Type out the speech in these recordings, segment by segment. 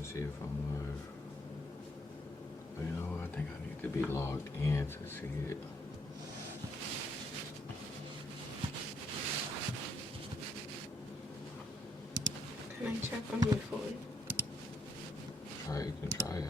and see if I'm live. But you know what? I think I need to be logged in to see it. Can I check on your phone? Alright, you can try it.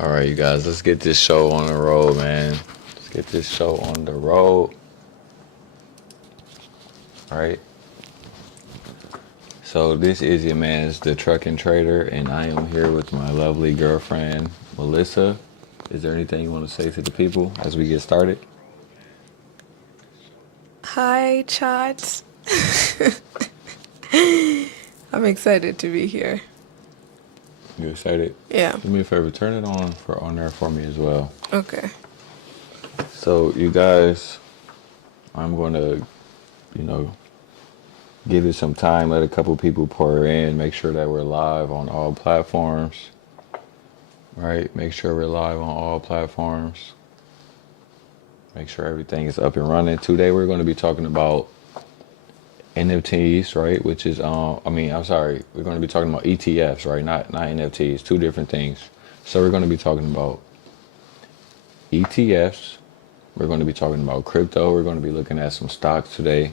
All right, you guys, let's get this show on the road, man. Let's get this show on the road. All right. So this is your man's the Trucking Trader, and I am here with my lovely girlfriend, Melissa. Is there anything you want to say to the people as we get started? Hi, chat. I'm excited to be here. You excited? Yeah. Do me a favor, turn it on there for me as well. Okay. So you guys, I'm going to, give it some time, let a couple people pour in, make sure that we're live on all platforms. Right? Make sure we're live on all platforms. Make sure everything is up and running. Today we're going to be talking about NFTs, right? Which is, we're going to be talking about ETFs, right? Not NFTs, two different things. So we're going to be talking about ETFs. We're going to be talking about crypto. We're going to be looking at some stocks today.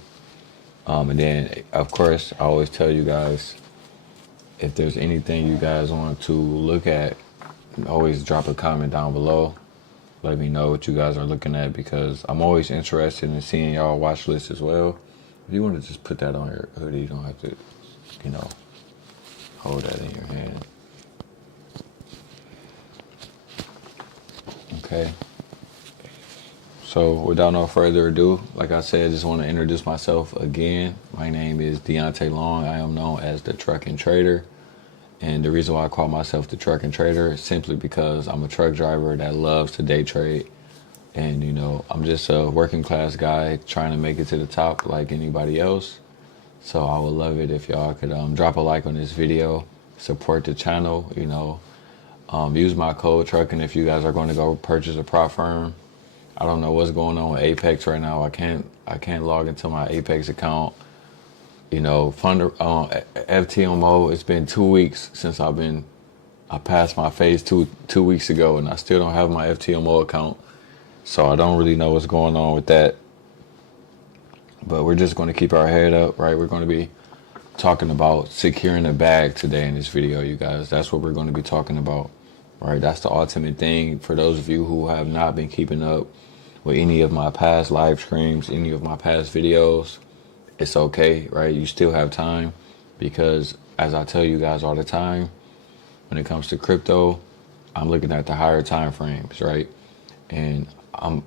And then, of course, I always tell you guys, if there's anything you guys want to look at, always drop a comment down below. Let me know what you guys are looking at, because I'm always interested in seeing y'all watch list as well. If you want to just put that on your hoodie, you don't have to, hold that in your hand. Okay. So without no further ado, like I said, I just want to introduce myself again. My name is Deontay Long. I am known as the Trucking Trader. And the reason why I call myself the Trucking Trader is simply because I'm a truck driver that loves to day trade. And, I'm just a working class guy trying to make it to the top like anybody else. So I would love it if y'all could drop a like on this video, support the channel, use my code Trucking if you guys are going to go purchase a prop firm. I don't know what's going on with Apex right now. I can't log into my Apex account. FTMO, it's been 2 weeks since I passed my phase 2 weeks ago, and I still don't have my FTMO account. So I don't really know what's going on with that. But we're just going to keep our head up, right? We're going to be talking about securing a bag today in this video, you guys. That's what we're going to be talking about, right? That's the ultimate thing for those of you who have not been keeping up with any of my past live streams, any of my past videos. It's okay, right? You still have time, because as I tell you guys all the time, when it comes to crypto, I'm looking at the higher time frames, right? And I'm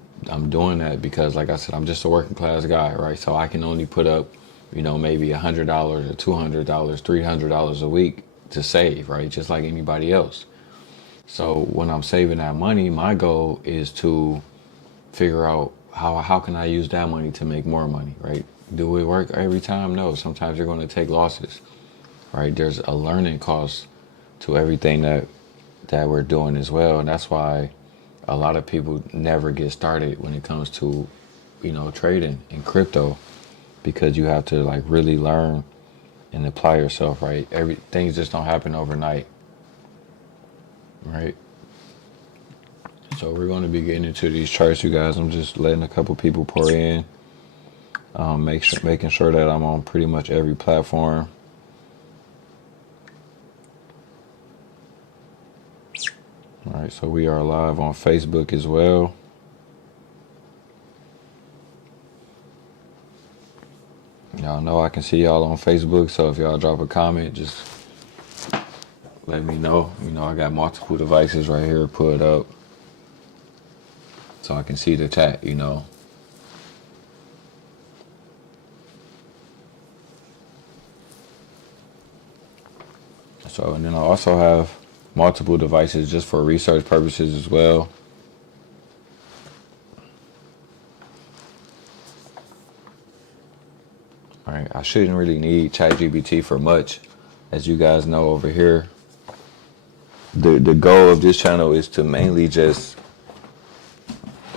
doing that because, like I said, I'm just a working class guy, right? So I can only put up, maybe $100 or $200, $300 a week to save, right? Just like anybody else. So when I'm saving that money, my goal is to figure out how can I use that money to make more money, right? Do it work every time? No. Sometimes you're going to take losses, right? There's a learning cost to everything that we're doing as well. And that's why a lot of people never get started when it comes to, trading in crypto, because you have to really learn and apply yourself, right? Things just don't happen overnight, right? So we're going to be getting into these charts, you guys. I'm just letting a couple people pour in, making sure that I'm on pretty much every platform. All right, so we are live on Facebook as well. Y'all know I can see y'all on Facebook, so if y'all drop a comment, just let me know. You know, I got multiple devices right here put up so I can see the chat, you know. So, and then I also have multiple devices just for research purposes as well. All right, I shouldn't really need ChatGPT for much. As you guys know over here, the goal of this channel is to mainly just,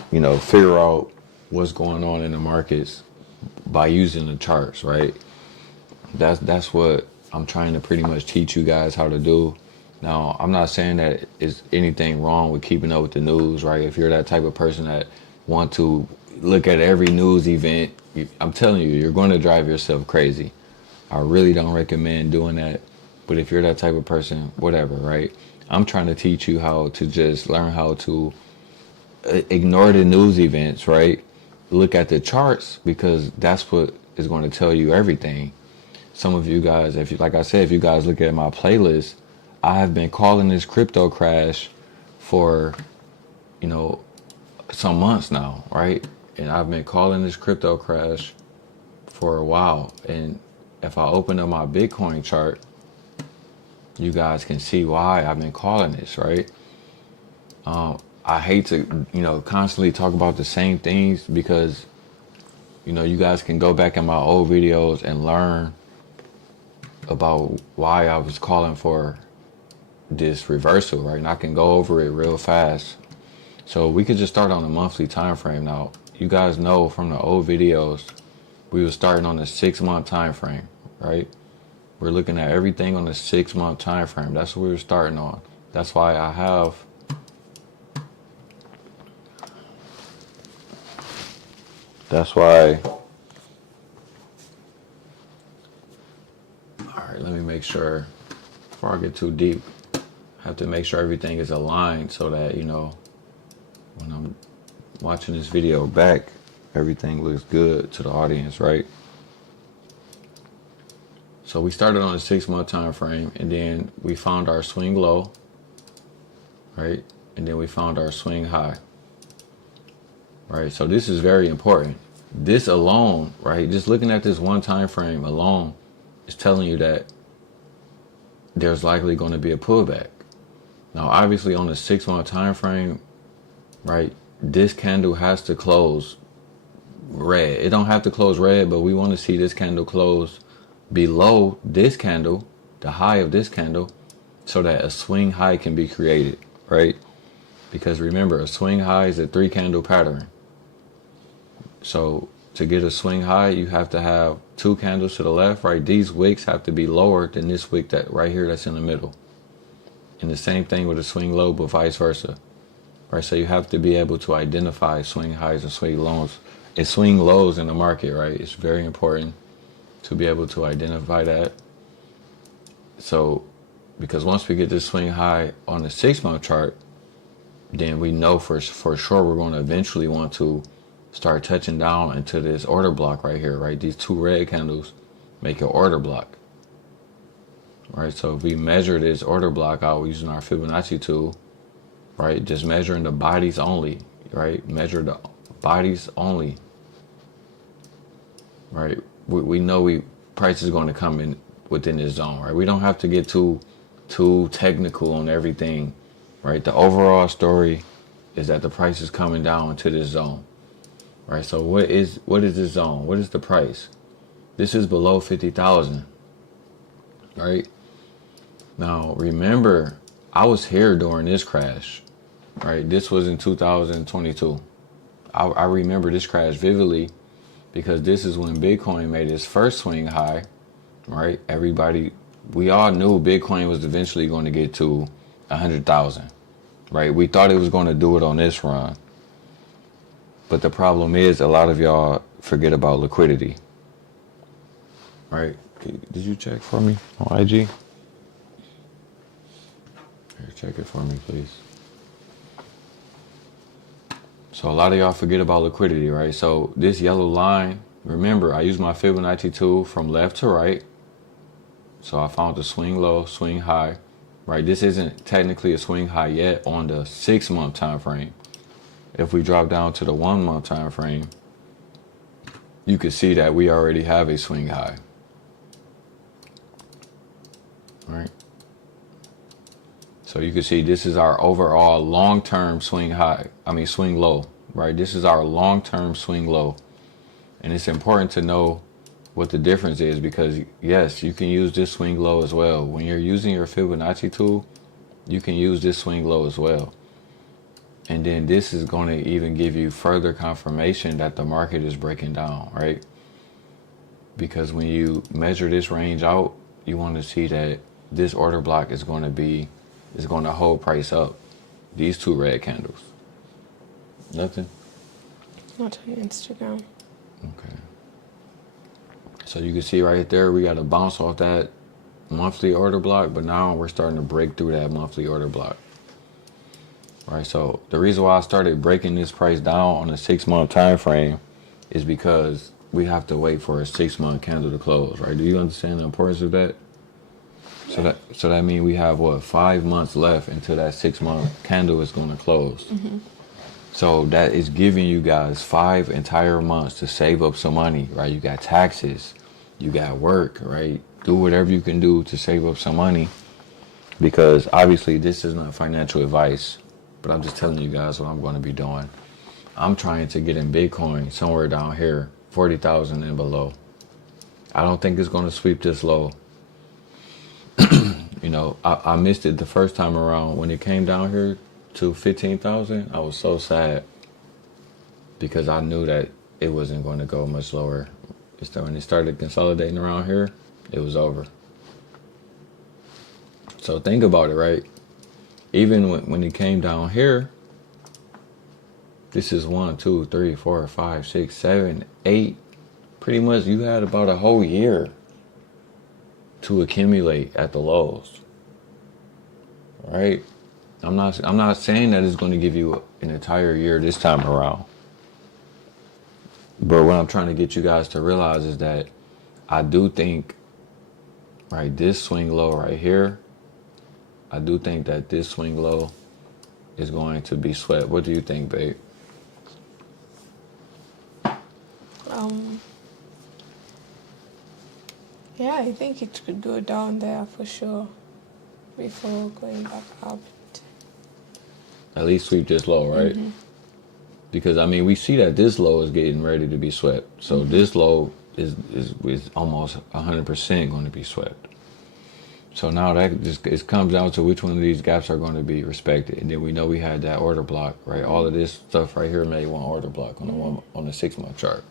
you know, figure out what's going on in the markets by using the charts, right? That's what I'm trying to pretty much teach you guys how to do. Now, I'm not saying that is anything wrong with keeping up with the news, right? If you're that type of person that want to look at every news event, I'm telling you, you're going to drive yourself crazy. I really don't recommend doing that. But if you're that type of person, whatever, right? I'm trying to teach you how to just learn how to ignore the news events, right? Look at the charts, because that's what is going to tell you everything. Some of you guys, if you, like I said, if you guys look at my playlist, I have been calling this crypto crash for, you know, some months now, right? And I've been calling this crypto crash for a while. And if I open up my Bitcoin chart, you guys can see why I've been calling this, right? I hate to, you know, constantly talk about the same things, because, you know, you guys can go back in my old videos and learn about why I was calling for this reversal, right? And I can go over it real fast. So we could just start on a monthly time frame. Now, you guys know from the old videos, we were starting on a 6-month time frame, right? We're looking at everything on a 6-month time frame. That's what we were starting on. That's why I have all right, let me make sure before I get too deep, I have to make sure everything is aligned so that, you know, when I'm watching this video back, everything looks good to the audience, right? So we started on a 6-month time frame, and then we found our swing low, right? And then we found our swing high, right? So this is very important. This alone, right? Just looking at this one time frame alone is telling you that there's likely going to be a pullback. Now, obviously on the 6-month time frame, right, this candle has to close red. It don't have to close red, but we want to see this candle close below this candle, the high of this candle, so that a swing high can be created, right? Because remember, a swing high is a 3-candle pattern. So to get a swing high, you have to have 2 candles to the left, right? These wicks have to be lower than this wick that right here that's in the middle. And the same thing with a swing low, but vice versa, right? So you have to be able to identify swing highs and swing lows. And swing lows in the market, right? It's very important to be able to identify that. So, because once we get this swing high on the 6-month chart, then we know for sure we're going to eventually want to start touching down into this order block right here, right? These 2 red candles make an order block, right? So if we measure this order block out using our Fibonacci tool, right? Just measuring the bodies only, right? Measure the bodies only, right? We know price is going to come in within this zone, right? We don't have to get too technical on everything, right? The overall story is that the price is coming down into this zone, right? So what is this zone? What is the price? This is below 50,000, right? Now remember, I was here during this crash, right? This was in 2022. I remember this crash vividly, because this is when Bitcoin made its first swing high, right? We all knew Bitcoin was eventually going to get to 100,000, right? We thought it was going to do it on this run. But the problem is, a lot of y'all forget about liquidity, right? Did you check for me on IG? Here, check it for me, please. So a lot of y'all forget about liquidity, right? So this yellow line, remember, I use my Fibonacci tool from left to right. So I found the swing low, swing high, right? This isn't technically a swing high yet on the 6-month time frame. If we drop down to the 1-month time frame, you can see that we already have a swing high, right? So you can see this is our overall long-term swing high, swing low, right? This is our long-term swing low. And it's important to know what the difference is, because yes, you can use this swing low as well. When you're using your Fibonacci tool, you can use this swing low as well. And then this is going to even give you further confirmation that the market is breaking down, right? Because when you measure this range out, you want to see that this order block is going to hold price up. These 2 red candles. Nothing? Not on Instagram. Okay. So you can see right there, we got to bounce off that monthly order block, but now we're starting to break through that monthly order block. Right, so the reason why I started breaking this price down on a 6-month time frame is because we have to wait for a 6-month candle to close, right? Do you understand the importance of that? Yeah. So that means we have, 5 months left until that 6-month candle is going to close. Mm-hmm. So that is giving you guys 5 entire months to save up some money, right? You got taxes, you got work, right? Do whatever you can do to save up some money, because obviously this is not financial advice, but I'm just telling you guys what I'm going to be doing. I'm trying to get in Bitcoin somewhere down here, 40,000 and below. I don't think it's going to sweep this low. You know, I missed it the first time around when it came down here to 15,000. I was so sad because I knew that it wasn't going to go much lower. When it started consolidating around here, it was over. So think about it, right? Even when it came down here, this is 1, 2, 3, 4, 5, 6, 7, 8. Pretty much you had about a whole year to accumulate at the lows, right? I'm not saying that it's going to give you an entire year this time around. But what I'm trying to get you guys to realize is that I do think, right, this swing low right here, I do think that this swing low is going to be swept. What do you think, babe? Yeah, I think it could go down there for sure before going back up. At least sweep this low, right? Mm-hmm. Because we see that this low is getting ready to be swept. So this low is almost 100% going to be swept. So now that just it comes down to which one of these gaps are going to be respected. And then we know we had that order block, right? All of this stuff right here made one order block on the 6-month chart.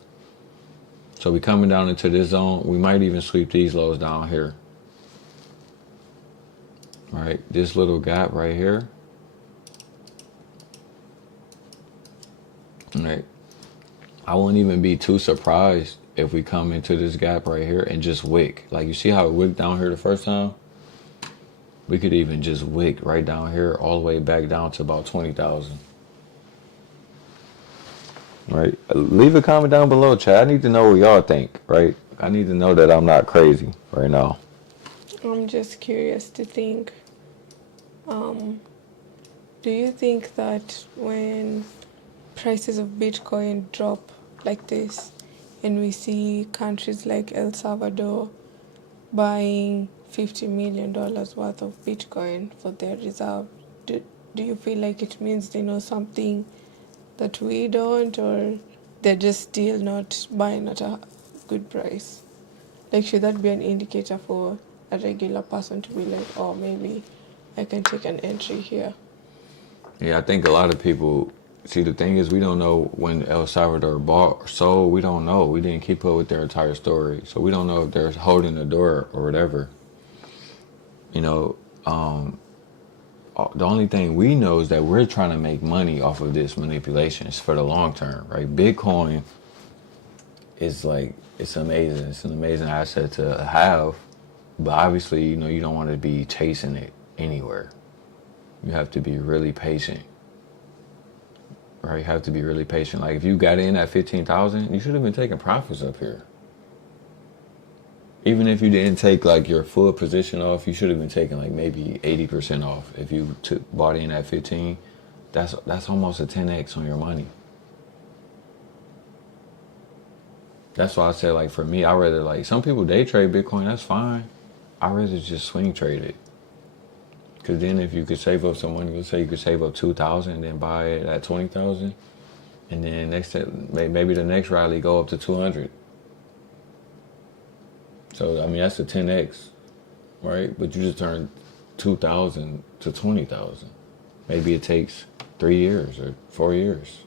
So we coming down into this zone. We might even sweep these lows down here. Right? This little gap right here. Right? I wouldn't even be too surprised if we come into this gap right here and just wick. Like, you see how it wicked down here the first time? We could even just wick right down here all the way back down to about 20,000. Right? Leave a comment down below, chat. I need to know what y'all think, right? I need to know that I'm not crazy right now. I'm just curious to think, do you think that when prices of Bitcoin drop like this and we see countries like El Salvador buying $50 million worth of Bitcoin for their reserve, do you feel like it means they know something that we don't, or they're just still not buying at a good price? Like, should that be an indicator for a regular person to be like, oh, maybe I can take an entry here? Yeah, I think a lot of people, see, the thing is, we don't know when El Salvador bought or sold. We don't know. We didn't keep up with their entire story. So we don't know if they're holding the door or whatever. You know, the only thing we know is that we're trying to make money off of this manipulation. It's for the long term, right? Bitcoin is like, it's amazing. It's an amazing asset to have. But obviously, you know, you don't want to be chasing it anywhere. You have to be really patient, right? You have to be really patient. Like if you got in at 15,000, you should have been taking profits up here. Even if you didn't take like your full position off, you should have been taking like maybe 80% off. If you bought in at 15, that's almost a 10x on your money. That's why I said, like, for me, I rather, like, some people day trade Bitcoin, that's fine. I rather just swing trade it. Because then if you could save up some money, let's say you could save up 2,000 and then buy it at 20,000, and then maybe the next rally go up to 200. So, I mean, that's a 10x, right? But you just turn 2,000 to 20,000. Maybe it takes 3 years or 4 years.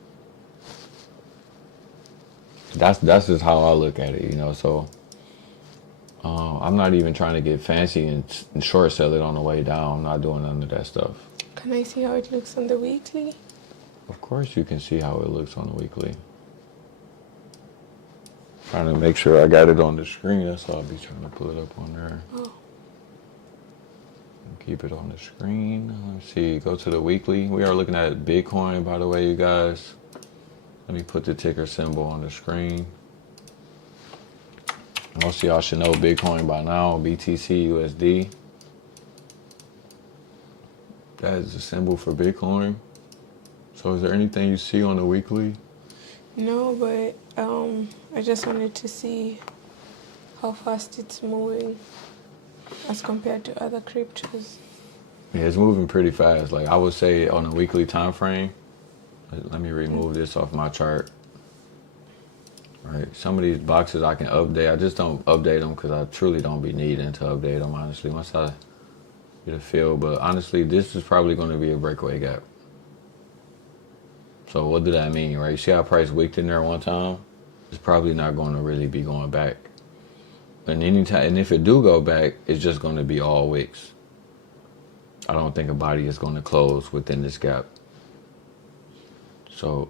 That's just how I look at it, you know. So I'm not even trying to get fancy and short sell it on the way down. I'm not doing none of that stuff. Can I see how it looks on the weekly? Of course you can see how it looks on the weekly. Trying to make sure I got it on the screen. That's why I'll be trying to pull it up on there. Oh. Keep it on the screen. Let's see. Go to the weekly. We are looking at Bitcoin, by the way, you guys. Let me put the ticker symbol on the screen. Most of y'all should know Bitcoin by now. BTC USD. That is the symbol for Bitcoin. So is there anything you see on the weekly? No, but I just wanted to see how fast it's moving as compared to other cryptos. Yeah, it's moving pretty fast. Like I would say on a weekly time frame. Let me remove this off my chart. All right, some of these boxes I can update. I just don't update them because I truly don't be needing to update them, honestly, once I get a feel. But honestly, this is probably going to be a breakaway gap. So what do that mean, right? You see how price wicked in there one time? It's probably not going to really be going back. And if it do go back, it's just going to be all wicks. I don't think a body is going to close within this gap. So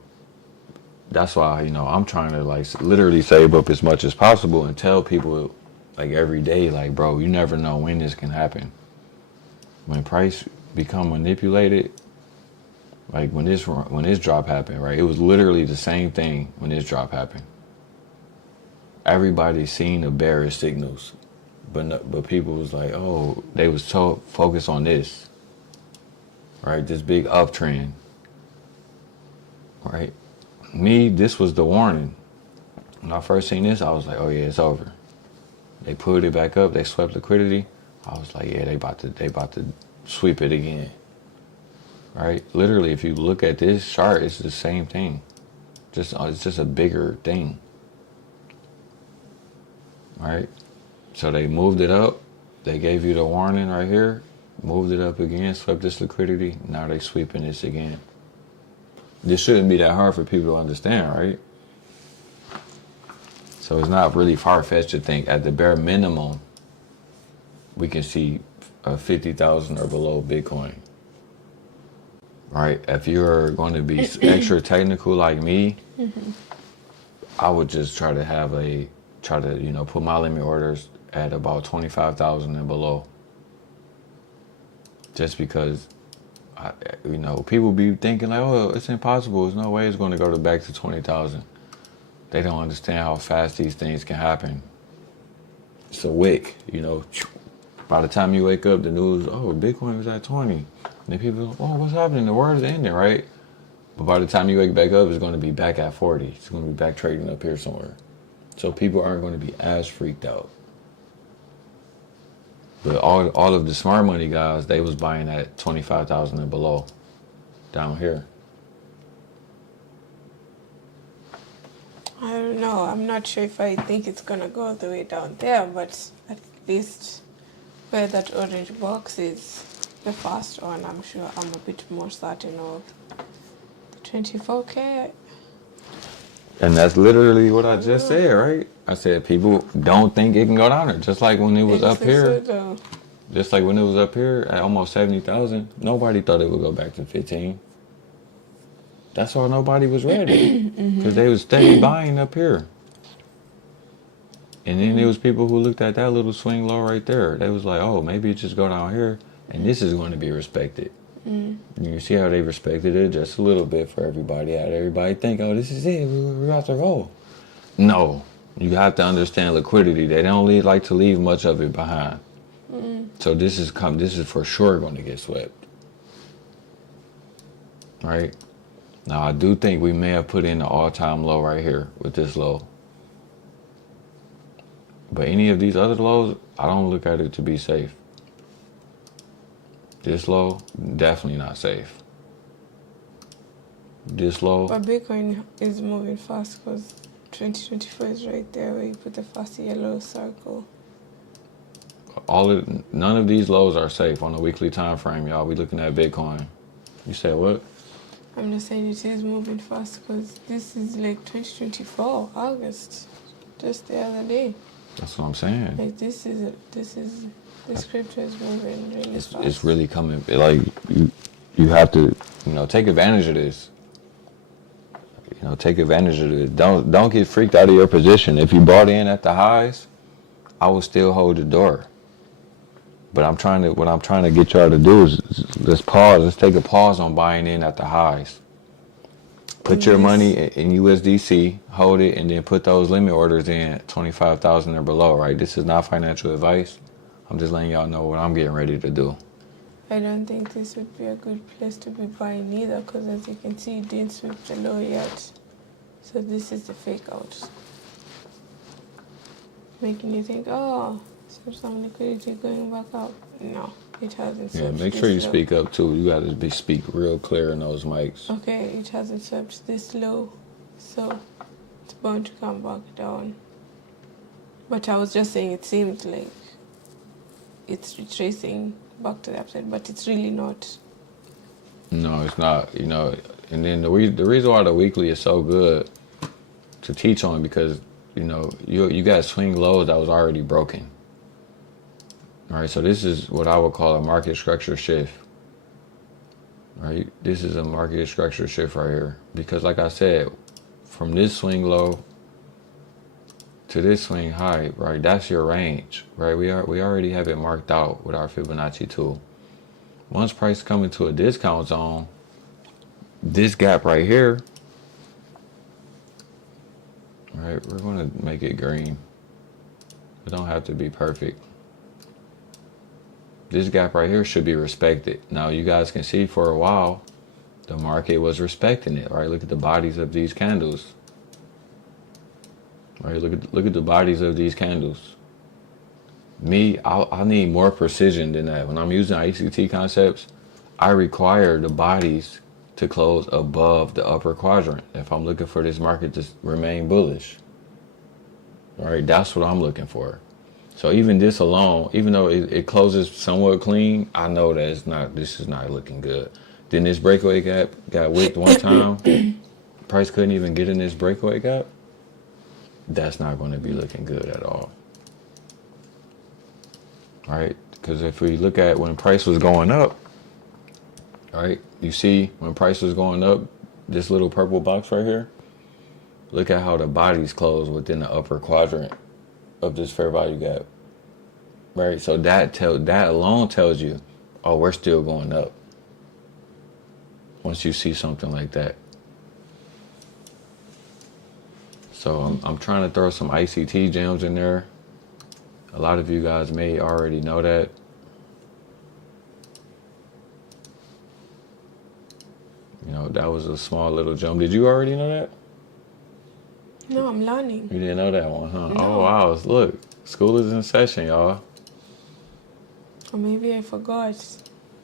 that's why, you know, I'm trying to like literally save up as much as possible and tell people like every day, like, bro, you never know when this can happen. When price become manipulated, like when this drop happened, right? It was literally the same thing when this drop happened. Everybody's seen the bearish signals, but people was like, oh, they was so focused on this, right? This big uptrend, right? Me, this was the warning. When I first seen this, I was like, oh yeah, it's over. They put it back up, they swept liquidity. I was like, yeah, they about to sweep it again. Right? Literally, if you look at this chart, it's the same thing. It's just a bigger thing. Right? So they moved it up. They gave you the warning right here. Moved it up again, swept this liquidity. Now they sweeping this again. This shouldn't be that hard for people to understand, right? So it's not really far-fetched to think at the bare minimum, we can see a 50,000 or below Bitcoin. Right? If you're going to be extra technical like me, I would just try to put my limit orders at about 25,000 and below. Just because, people be thinking like, oh, it's impossible. There's no way it's going to go back to 20,000. They don't understand how fast these things can happen. It's a wick, By the time you wake up, the news, oh, Bitcoin was at 20. And then people go, oh, what's happening? The world is ending, right? But by the time you wake back up, it's going to be back at 40. It's going to be back trading up here somewhere. So people aren't going to be as freaked out. But all of the smart money guys, they was buying at 25,000 and below down here. I don't know. I'm not sure if I think it's going to go all the way down there, but at least where that orange box is, the first one, I'm sure I'm a bit more certain of the 24K. And that's literally what I just said, right? I said people don't think it can go down there. Just like when it was up here. Just like when it was up here at almost 70,000, nobody thought it would go back to 15. That's why nobody was ready. Because they was steady buying up here. And then there was people who looked at that little swing low right there. They was like, oh, maybe it just go down here and this is going to be respected. You see how they respected it just a little bit for everybody. Had everybody think, oh, this is it. We're about to roll. No, you have to understand liquidity. They don't like to leave much of it behind. So this is for sure going to get swept. Right? Now I do think we may have put in the all-time low right here with this low. But any of these other lows, I don't look at it to be safe. This low, definitely not safe. This low. But Bitcoin is moving fast because 2024 is right there where you put the fast yellow circle. None of these lows are safe on a weekly time frame, y'all. We looking at Bitcoin. You said what? I'm just saying it is moving fast because this is like 2024 August, just the other day. That's what I'm saying. Like this crypto is moving really fast. It's really coming. Like you have to, take advantage of this. Take advantage of it. Don't get freaked out of your position. If you bought in at the highs, I will still hold the door. But what I'm trying to get y'all to do is let's pause. Let's take a pause on buying in at the highs. Put your money in USDC, hold it, and then put those limit orders in at 25,000 or below, right? This is not financial advice. I'm just letting y'all know what I'm getting ready to do. I don't think this would be a good place to be buying either because as you can see, it didn't sweep the low yet. So this is the fake out. Making you think, oh, so some liquidity going back up. No, it hasn't swept. Yeah, make sure you speak up too. You got to speak real clear in those mics. Okay, it hasn't swept this low, so it's bound to come back down. But I was just saying it seems like it's retracing back to the upside, but it's really not. No, it's not. And then the reason why the weekly is so good to teach on because you got swing lows that was already broken. All right, so this is what I would call a market structure shift. Right, this is a market structure shift right here because, like I said, from this swing low to this swing high, right, that's your range, right? We already have it marked out with our Fibonacci tool. Once price come into a discount zone, this gap right here, right, we're going to make it green. It don't have to be perfect. This gap right here should be respected. Now you guys can see for a while, the market was respecting it, right? Look at the bodies of these candles. Right, look at the bodies of these candles. I need more precision than that. When I'm using ICT concepts, I require the bodies to close above the upper quadrant if I'm looking for this market to remain bullish. All right, that's what I'm looking for. So even this alone, even though it closes somewhat clean, I know that this is not looking good. Then this breakaway gap got wicked one time. Price couldn't even get in this breakaway gap. That's not going to be looking good at all. Right? Because if we look at when price was going up, right? You see when price was going up, this little purple box right here, look at how the bodies close within the upper quadrant of this fair value gap. Right? So that alone tells you, oh, we're still going up. Once you see something like that. So I'm trying to throw some ICT gems in there. A lot of you guys may already know that. That was a small little gem. Did you already know that? No, I'm learning. You didn't know that one, huh? No. Oh, wow. Look, school is in session, y'all. Or maybe I forgot,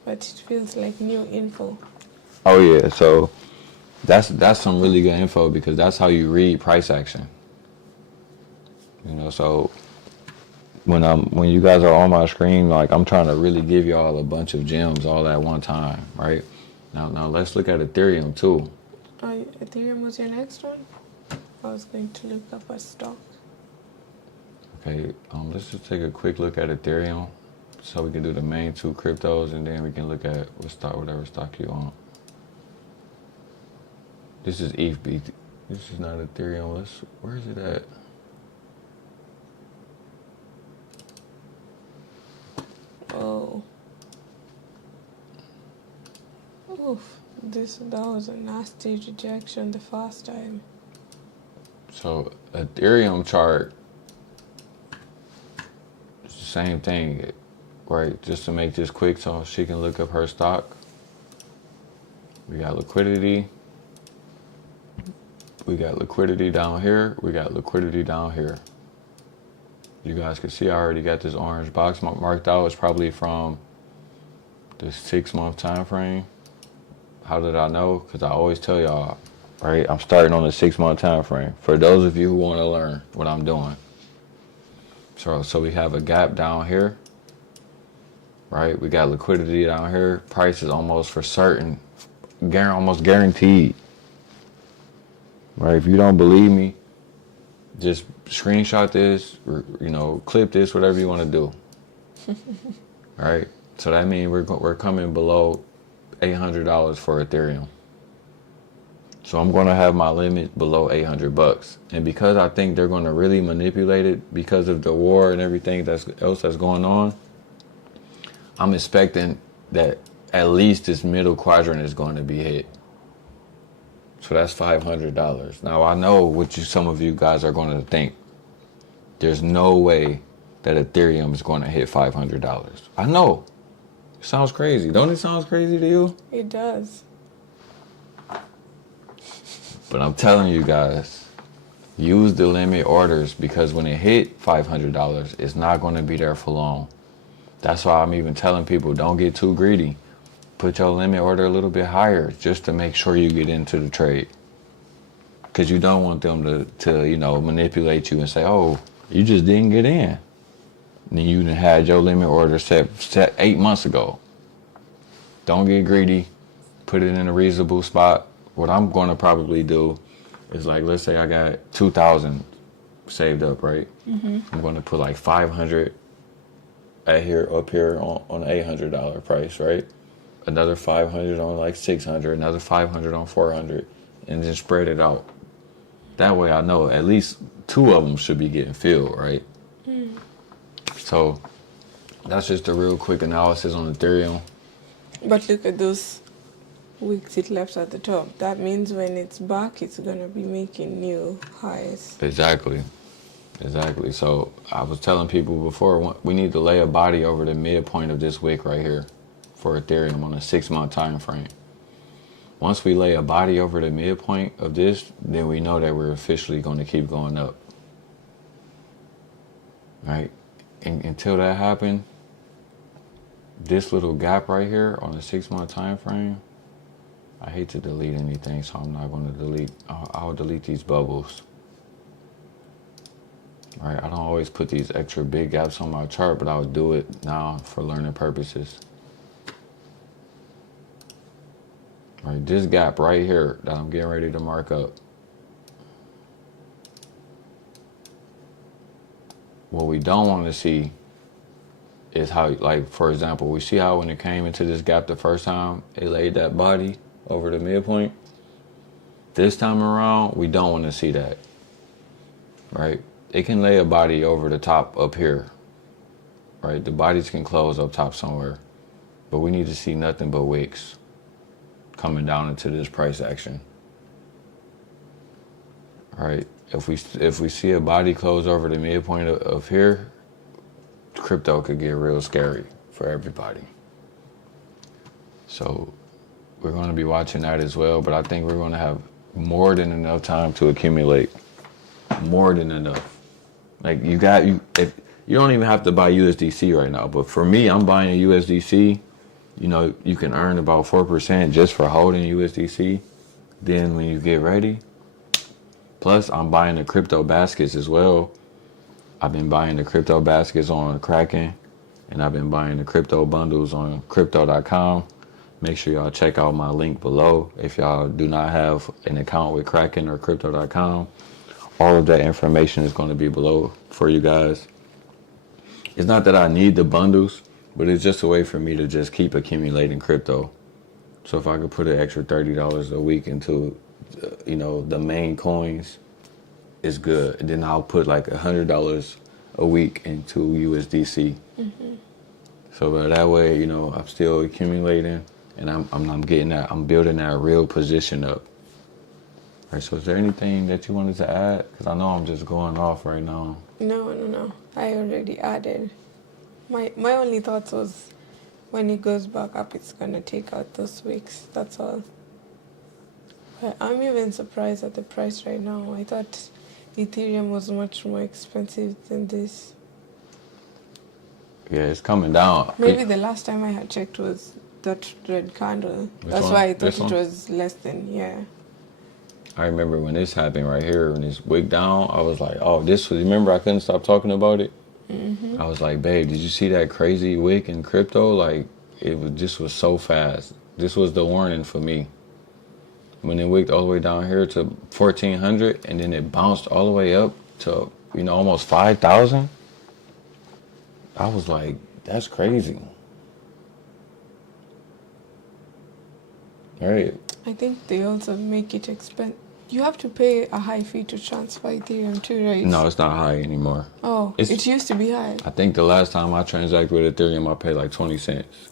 but it feels like new info. Oh, yeah. So that's some really good info because that's how you read price action. So when you guys are on my screen, like I'm trying to really give y'all a bunch of gems all at one time, right? Now let's look at Ethereum too. Ethereum was your next one? I was going to look up a stock. Okay, let's just take a quick look at Ethereum so we can do the main two cryptos and then we can look at whatever stock you want. This is ETH. This is not Ethereum. Where is it at? Oh. Oof, that was a nasty rejection the first time. So Ethereum chart, it's the same thing, right? Just to make this quick so she can look up her stock. We got liquidity. We got liquidity down here. We got liquidity down here. You guys can see I already got this orange box marked out. It's probably from the 6-month time frame. How did I know? Because I always tell y'all, right? I'm starting on the 6-month time frame. For those of you who want to learn what I'm doing. So we have a gap down here, right? We got liquidity down here. Price is almost for certain, almost guaranteed. Right? If you don't believe me, just screenshot this, or, clip this, whatever you want to do. All right. So that means we're coming below $800 for Ethereum. So I'm going to have my limit below $800. And because I think they're going to really manipulate it because of the war and everything else that's going on, I'm expecting that at least this middle quadrant is going to be hit. So that's $500. Now I know what some of you guys are going to think. There's no way that Ethereum is going to hit $500. I know. It sounds crazy. Don't it sound crazy to you? It does. But I'm telling you guys, use the limit orders because when it hit $500, it's not going to be there for long. That's why I'm even telling people don't get too greedy. Put your limit order a little bit higher just to make sure you get into the trade. Because you don't want them to manipulate you and say, oh, you just didn't get in. And then you had your limit order set 8 months ago. Don't get greedy. Put it in a reasonable spot. What I'm going to probably do is, like, let's say I got 2,000 saved up, right? Mm-hmm. I'm going to put like 500 up here on an $800 price, right? Another 500 on like 600, another 500 on 400, and then spread it out. That way I know at least 2 of them should be getting filled, right? Mm. So that's just a real quick analysis on Ethereum. But look at those wicks it left at the top. That means when it's back, it's going to be making new highs. Exactly. So I was telling people before, we need to lay a body over the midpoint of this wick right here for Ethereum on a 6-month time frame. Once we lay a body over the midpoint of this, then we know that we're officially going to keep going up. Right? And until that happens, this little gap right here on the 6-month time frame, I hate to delete anything, so I'm not going to delete. I'll delete these bubbles. Right? I don't always put these extra big gaps on my chart, but I'll do it now for learning purposes. Right, this gap right here that I'm getting ready to mark up. What we don't want to see is how, like, for example, we see how when it came into this gap the first time, it laid that body over the midpoint. This time around, we don't want to see that. Right? It can lay a body over the top up here. Right? The bodies can close up top somewhere. But we need to see nothing but wicks coming down into this price action. All right, if we see a body close over the midpoint of here, crypto could get real scary for everybody. So we're going to be watching that as well, but I think we're going to have more than enough time to accumulate. More than enough. Like you don't even have to buy USDC right now, but for me, I'm buying a USDC. You can earn about 4% just for holding USDC. Then when you get ready, plus I'm buying the crypto baskets as well. I've been buying the crypto baskets on KRACKEN, and I've been buying the crypto bundles on crypto.com. Make sure y'all check out my link below if y'all do not have an account with KRACKEN or crypto.com. All of that information is going to be below for you guys. It's not that I need the bundles, but it's just a way for me to just keep accumulating crypto. So if I could put an extra $30 a week into, the main coins, it's good. And then I'll put like $100 a week into USDC. Mm-hmm. So that way, I'm still accumulating and I'm getting that, I'm building that real position up. All right, so is there anything that you wanted to add? Because I know I'm just going off right now. No. I already added. My only thought was when it goes back up, it's gonna take out those wicks. That's all. But I'm even surprised at the price right now. I thought Ethereum was much more expensive than this. Yeah, it's coming down. Maybe the last time I had checked was that red candle. That's one? why I thought This it one? was less than, yeah. I remember when this happened right here, when this wick down, I was like, oh, this was, remember I couldn't stop talking about it? Mm-hmm. I was like, babe, did you see that crazy wick in crypto? Like, just was so fast. This was the warning for me. When it wicked all the way down here to 1,400, and then it bounced all the way up to, almost 5,000. I was like, that's crazy. All right. I think they also make it expensive. You have to pay a high fee to transfer Ethereum too, right? No, it's not high anymore. Oh, it used to be high. I think the last time I transacted with Ethereum, I paid like 20 cents.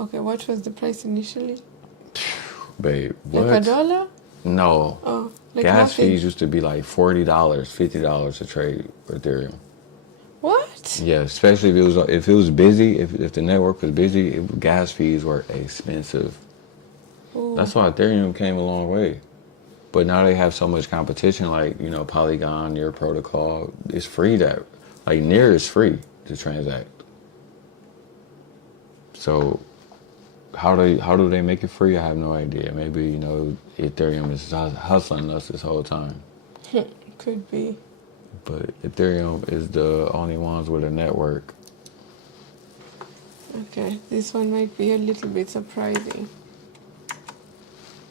Okay, what was the price initially? Babe, what? Like $1? No. Oh, like Gas nothing. fees used to be like $40, $50 to trade Ethereum. What? Yeah, especially if it was busy, if the network was busy, gas fees were expensive. Ooh. That's why Ethereum came a long way. But now they have so much competition, like, Polygon, Near Protocol. It's free Near is free to transact. So how do they make it free? I have no idea. Maybe, Ethereum is hustling us this whole time. Could be. But Ethereum is the only ones with a network. Okay, this one might be a little bit surprising.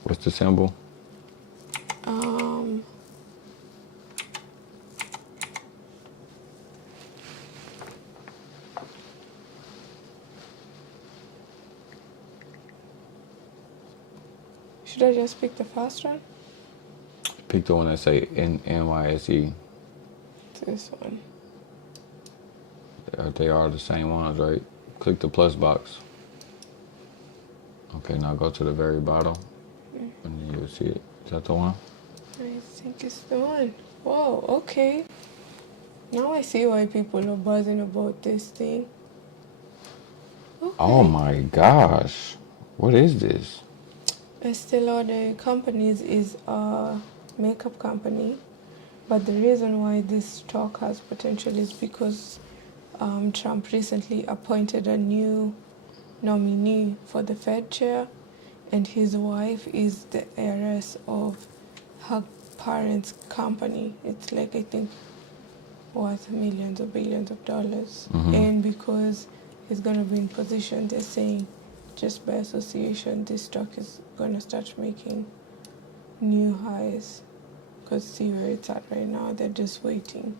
What's the symbol? Should I just pick the first one? Pick the one that say NYSE. This one. They are the same ones, right? Click the plus box. Okay, now go to the very bottom, and then you'll see it. Is that the one? I think it's the one. Whoa, okay. Now I see why people are buzzing about this thing. Okay. Oh my gosh. What is this? Estee Lauder Companies is a makeup company, but the reason why this stock has potential is because Trump recently appointed a new nominee for the Fed chair, and his wife is the heiress of her parents' company. It's like, I think, worth millions or billions of dollars. Mhm. And because he's going to be in position, they're saying just by association, this stock is going to start making new highs. Because see where it's at right now, they're just waiting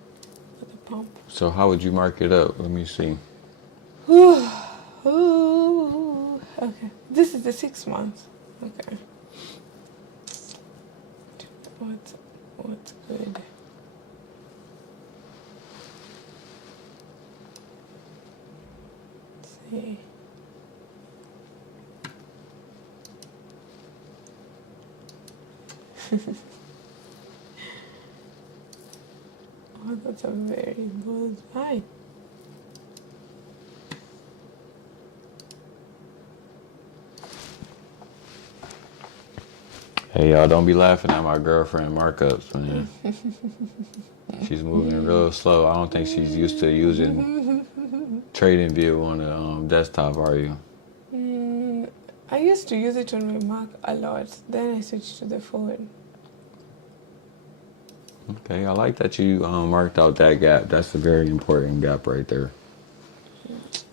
for the pump. So how would you mark it up? Let me see. Ooh, okay. This is the 6 months. Okay. What's good? Let's see. Oh, that's a very bold line. Hey, y'all, don't be laughing at my girlfriend markups, man. She's moving real slow. I don't think she's used to using TradingView on the desktop, are you? I used to use it on my Mac a lot. Then I switched to the phone. Okay, I like that you marked out that gap. That's a very important gap right there.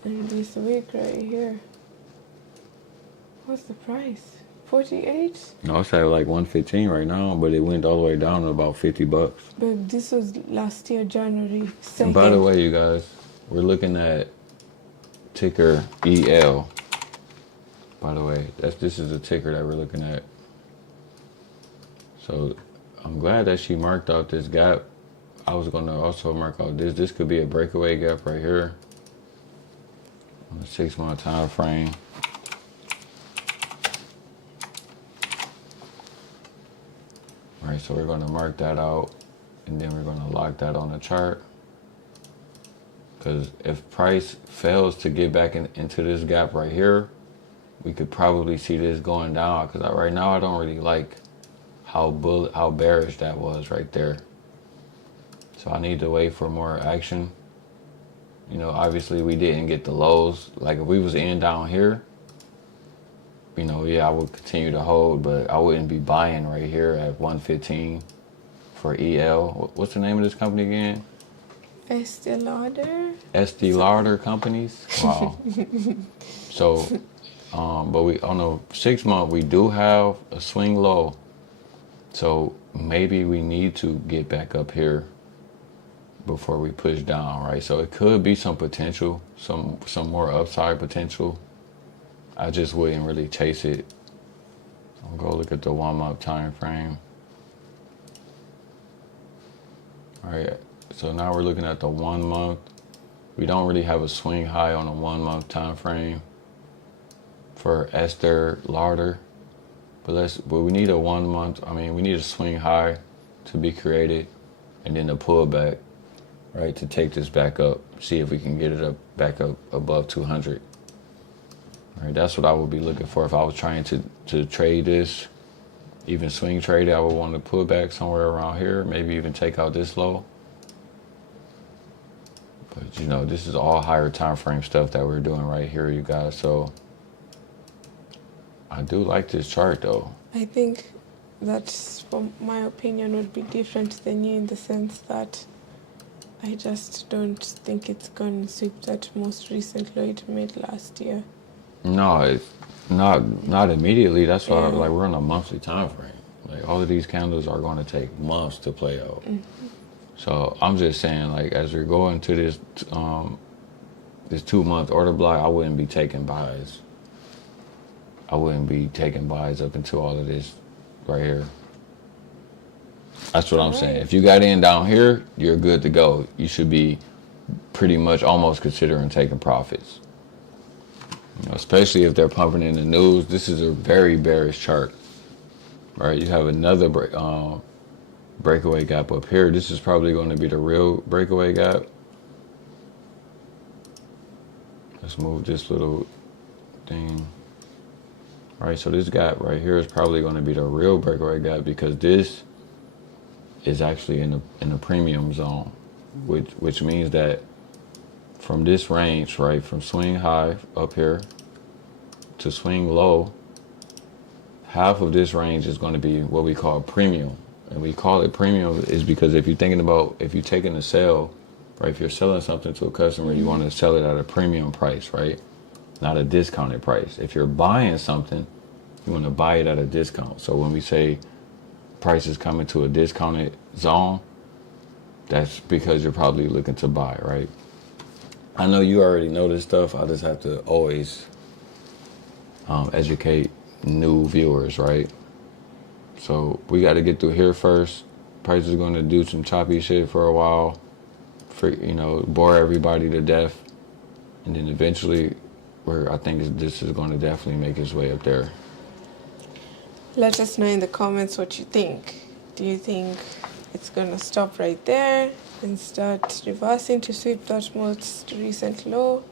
And this week right here. What's the price? 48? No, it's at like 115 right now, but it went all the way down to about $50. But this was last year, January 2nd. And by the way, you guys, we're looking at ticker EL. By the way, this is the ticker that we're looking at. So I'm glad that she marked out this gap. I was going to also mark out this. This could be a breakaway gap right here on a 6 month time frame. All right, so we're going to mark that out, and then we're going to lock that on the chart. Because if price fails to get back into this gap right here, we could probably see this going down. Because right now I don't really like how bearish that was right there. So I need to wait for more action. You know, obviously we didn't get the lows. Like if we was in down here, you know, yeah, I would continue to hold, but I wouldn't be buying right here at 115 for EL. What's the name of this company again? Estee Lauder. Estee Lauder Companies. Wow. So, but we on the 6 month we do have a swing low. So maybe we need to get back up here before we push down, right? So it could be some potential, some more upside potential. I just wouldn't really chase it. I'll go look at the 1 month time frame. All right, so now we're looking at the 1 month. We don't really have a swing high on the 1 month time frame for Estee Lauder, but we need a 1 month. I mean, we need a swing high to be created, and then a pullback, right, to take this back up. See if we can get it back up above 200. All right, that's what I would be looking for if I was trying to trade this. Even swing trade it, I would want to pull back somewhere around here, maybe even take out this low. But you know, this is all higher time frame stuff that we're doing right here, you guys. So I do like this chart though. I think that's, from my opinion, would be different than you in the sense that I just don't think it's going to sweep that most recent low it made last year. No, it's not immediately. That's why like we're on a monthly time frame. Like all of these candles are going to take months to play out. Mm-hmm. So I'm just saying, like as we're going to this 2 month order block, I wouldn't be taking buys. I wouldn't be taking buys up into all of this right here. That's what I'm saying. If you got in down here, you're good to go. You should be pretty much almost considering taking profits. You know, especially if they're pumping in the news. This is a very bearish chart, right? You have another breakaway gap up here. This is probably going to be the real breakaway gap. Let's move this little thing. All right, so this gap right here is probably going to be the real breakaway gap because this is actually in the premium zone, which means that from this range, right, from swing high up here to swing low, half of this range is going to be what we call premium. And we call it premium is because if you're thinking about, if you're taking a sale, right, if you're selling something to a customer, you want to sell it at a premium price, right? Not a discounted price. If you're buying something, you want to buy it at a discount. So when we say prices coming to a discounted zone, that's because you're probably looking to buy, right? I know you already know this stuff. I just have to always educate new viewers, right? So we got to get through here first. Price is going to do some choppy shit for a while, bore everybody to death, and then eventually, I think this is going to definitely make its way up there. Let us know in the comments what you think. Do you think it's going to stop right there and start reversing to sweep that most recent low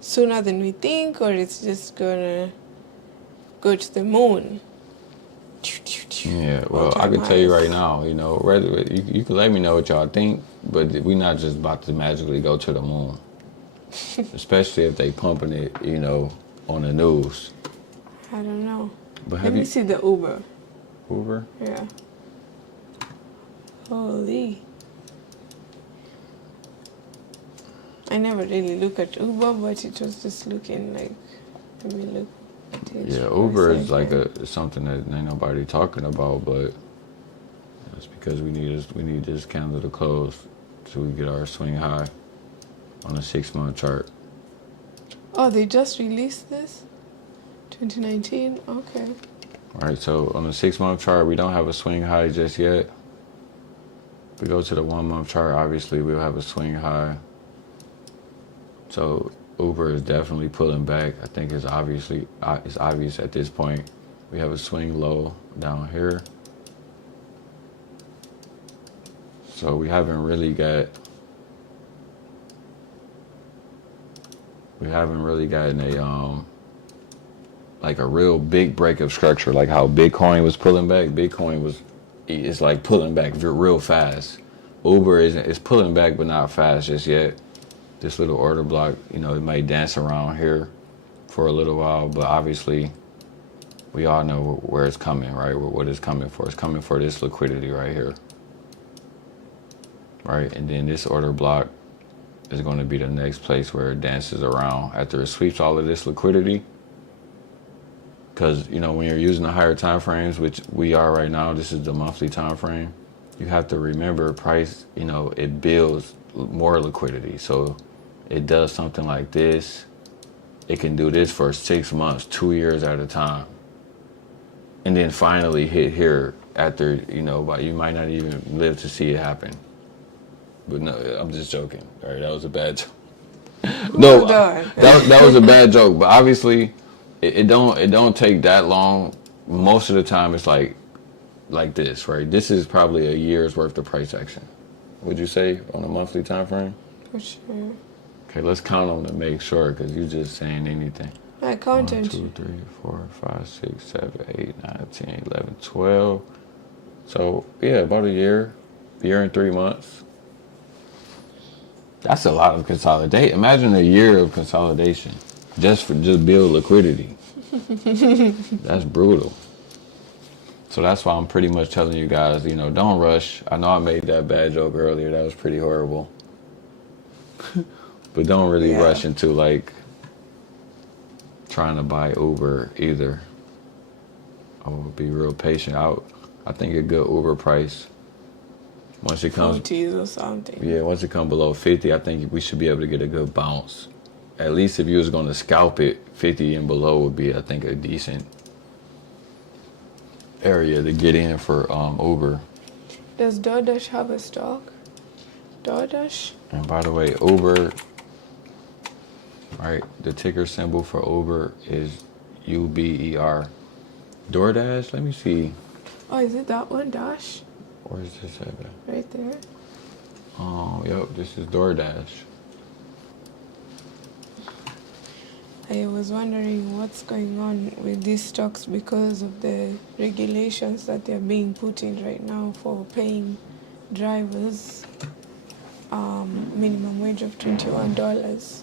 sooner than we think, or it's just going to go to the moon? Yeah, well, I can tell you right now, you can let me know what y'all think, but we're not just about to magically go to the moon. Especially if they pumping it, on the news. I don't know. But Let me see the Uber. Uber? Yeah. Holy. I never really look at Uber, but it was just looking like, let me look at it. Yeah, Uber is like something that ain't nobody talking about, but it's because we need this candle to close so we get our swing high on a 6 month chart. Oh, they just released this? 2019? Okay. All right, so on the 6 month chart, we don't have a swing high just yet. If we go to the 1 month chart, obviously we'll have a swing high. So Uber is definitely pulling back. I think it's obvious at this point. We have a swing low down here. So we haven't really gotten a like a real big break of structure, like how Bitcoin was pulling back. It's like pulling back real fast. Uber is pulling back, but not fast just yet. This little order block, it might dance around here for a little while, but obviously we all know where it's coming, right? What it's coming for. It's coming for this liquidity right here, right? And then this order block is going to be the next place where it dances around after it sweeps all of this liquidity. Because, when you're using the higher time frames, which we are right now, this is the monthly time frame, you have to remember price, it builds more liquidity. So it does something like this. It can do this for 6 months, 2 years at a time. And then finally hit here after, but you might not even live to see it happen. But no, I'm just joking. All right, that was a bad joke. No, that was a bad joke. But obviously, it don't take that long. Most of the time, it's like this, right? This is probably a year's worth of price action. Would you say on a monthly time frame? For sure. Okay, let's count them to make sure, because you're just saying anything. I counted. 1, 2, 3, 4, 5, 6, 7, 8, 9, 10, 11, 12. So yeah, about a year and 3 months. That's a lot of consolidation. Imagine a year of consolidation just build liquidity. That's brutal. So that's why I'm pretty much telling you guys, don't rush. I know I made that bad joke earlier. That was pretty horrible. But don't really rush into trying to buy Uber either. I will be real patient. I think a good Uber price, once it comes 40s or something. Yeah, once it comes below 50, I think we should be able to get a good bounce. At least if you was going to scalp it, 50 and below would be, I think, a decent area to get in for Uber. Does DoorDash have a stock? DoorDash? And by the way, Uber, right, the ticker symbol for Uber is UBER. DoorDash, let me see. Oh, is it that one, Dash? Where is this at? Right there. Oh, yep, this is DoorDash. I was wondering what's going on with these stocks because of the regulations that they're being put in right now for paying drivers minimum wage of $21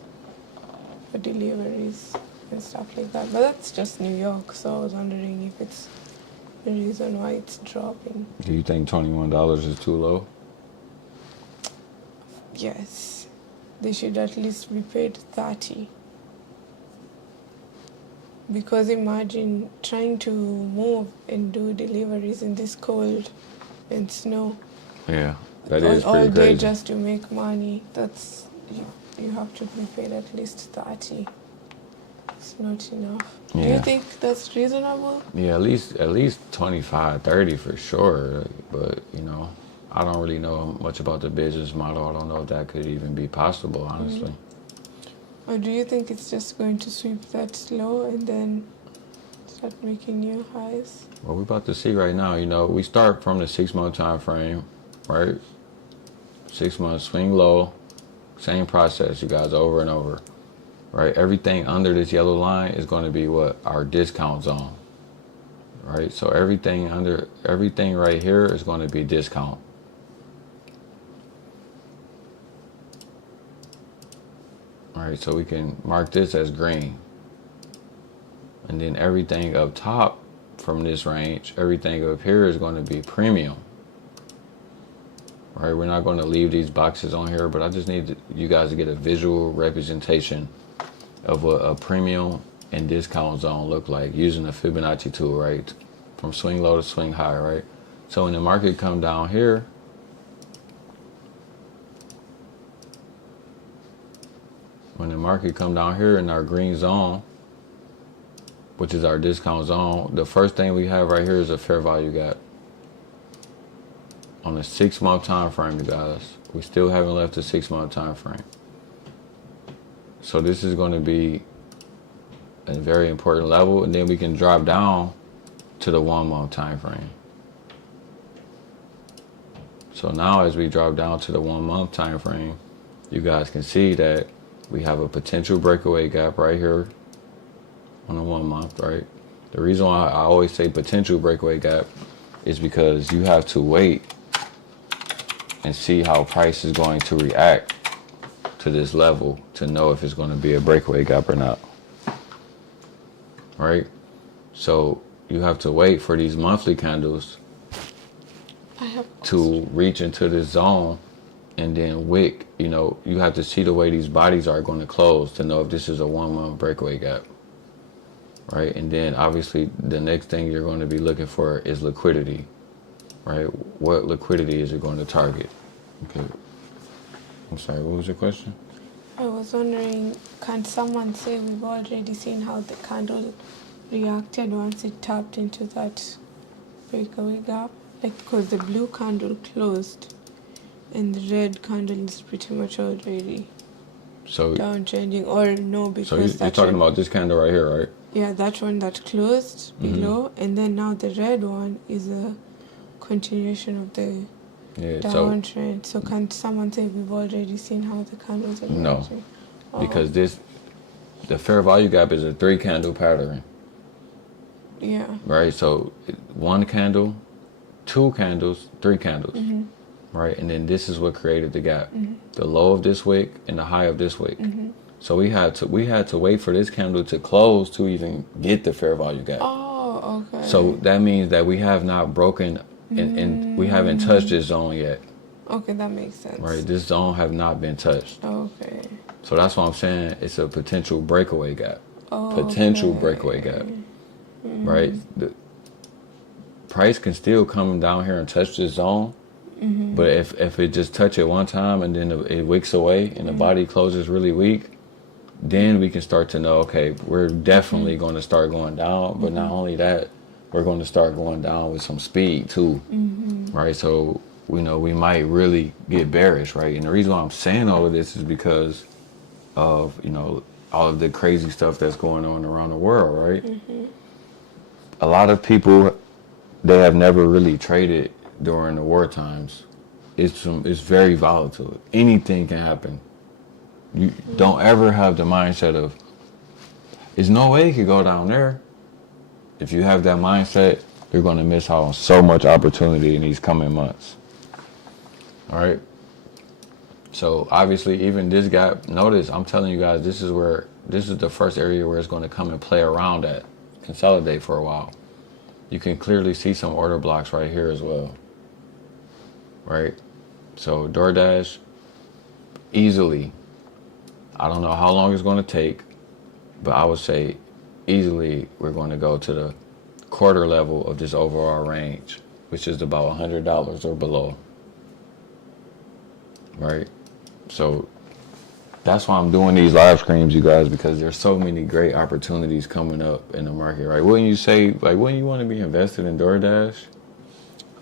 for deliveries and stuff like that. But that's just New York, so I was wondering if it's the reason why it's dropping. Do you think $21 is too low? Yes, they should at least be paid 30. Because imagine trying to move and do deliveries in this cold and snow. Yeah, that is all pretty day crazy. just to make money. That's you have to be paid at least 30. It's not enough. Yeah. Do you think that's reasonable? Yeah, at least 25, 30 for sure. But I don't really know much about the business model. I don't know if that could even be possible, honestly. Or do you think it's just going to sweep that slow and then start making new highs? Well, we're about to see right now. We start from the 6-month time frame, right? 6 months, swing low, same process, you guys, over and over, right? Everything under this yellow line is going to be what? Our discount zone, right? So everything right here is going to be discount. All right, so we can mark this as green. And then everything up top from this range, everything up here is going to be premium. All right, we're not going to leave these boxes on here, but I just need you guys to get a visual representation of what a premium and discount zone look like using the Fibonacci tool, right? From swing low to swing high, right? So when the market come down here, in our green zone, which is our discount zone, the first thing we have right here is a fair value gap. On a 6-month time frame, you guys. We still haven't left the 6-month time frame. So this is going to be a very important level, and then we can drop down to the 1-month time frame. So now as we drop down to the 1 month time frame, you guys can see that we have a potential breakaway gap right here on the 1 month, right? The reason why I always say potential breakaway gap is because you have to wait and see how price is going to react to this level to know if it's going to be a breakaway gap or not, right? So you have to wait for these monthly candles to reach into this zone, and then wick, you know, you have to see the way these bodies are going to close to know if this is a 1 month breakaway gap, right? And then obviously the next thing you're going to be looking for is liquidity, right? What liquidity is it going to target? Okay. I'm sorry, what was your question? I was wondering, can someone say we've already seen how the candle reacted once it tapped into that breakaway gap? Like, because the blue candle closed and the red candle is pretty much already downtrending, or no, because so you're talking about this candle right here, right? Yeah, that one that closed below, and then now the red one is a continuation of the downtrend. So can someone say we've already seen how the candles are reacting? No, because the fair value gap is a 3 candle pattern. Yeah. Right, so 1 candle, 2 candles, 3 candles, right? And then this is what created the gap. The low of this wick and the high of this wick. So we had to wait for this candle to close to even get the fair value gap. Oh, okay. So that means that we have not broken and we haven't touched this zone yet. Okay, that makes sense. Right, this zone have not been touched. Okay. So that's why I'm saying it's a potential breakaway gap. Potential breakaway gap. Right? The price can still come down here and touch this zone. But if it just touch it one time and then it wicks away and the body closes really weak, then we can start to know, okay, we're definitely going to start going down. But not only that, we're going to start going down with some speed too, right? So, you know, we might really get bearish, right? And the reason why I'm saying all of this is because of, you know, all of the crazy stuff that's going on around the world, right? A lot of people, they have never really traded during the war times. It's very volatile. Anything can happen. You don't ever have the mindset of, there's no way it could go down there. If you have that mindset, you're going to miss out on so much opportunity in these coming months. All right. So obviously, even this gap, notice I'm telling you guys, this is the first area where it's going to come and play around at, consolidate for a while. You can clearly see some order blocks right here as well. Right? So DoorDash, easily, I don't know how long it's going to take, but I would say easily we're going to go to the quarter level of this overall range, which is about $100 or below. Right? So that's why I'm doing these live streams, you guys, because there's so many great opportunities coming up in the market, right? Wouldn't you say, like, wouldn't you want to be invested in DoorDash?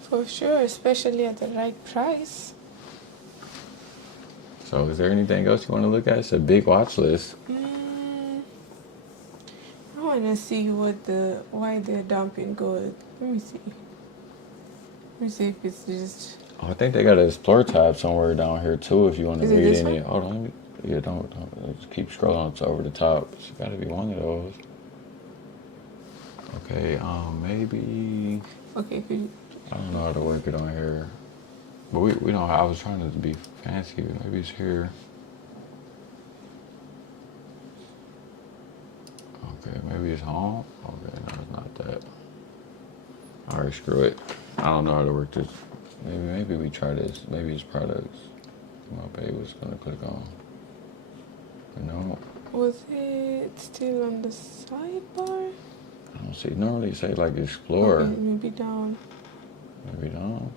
For sure, especially at the right price. So is there anything else you want to look at? It's a big watch list. I want to see why they're dumping gold. Let me see. Let me see if it's just... Oh, I think they got an Explore tab somewhere down here too if you want to read this any. one? Hold on. Yeah, don't just keep scrolling to over the top. It's got to be one of those. Okay, maybe. Okay, could you... I don't know how to work it on here. But we don't. I was trying to be fancy. Maybe it's here. Okay, maybe it's home. Okay, no, it's not that. All right, screw it. I don't know how to work this. Maybe we try this. Maybe it's products. My baby was gonna click on. No. Was it still on the sidebar? I don't see. Normally say like explore. Okay, maybe down. Maybe down.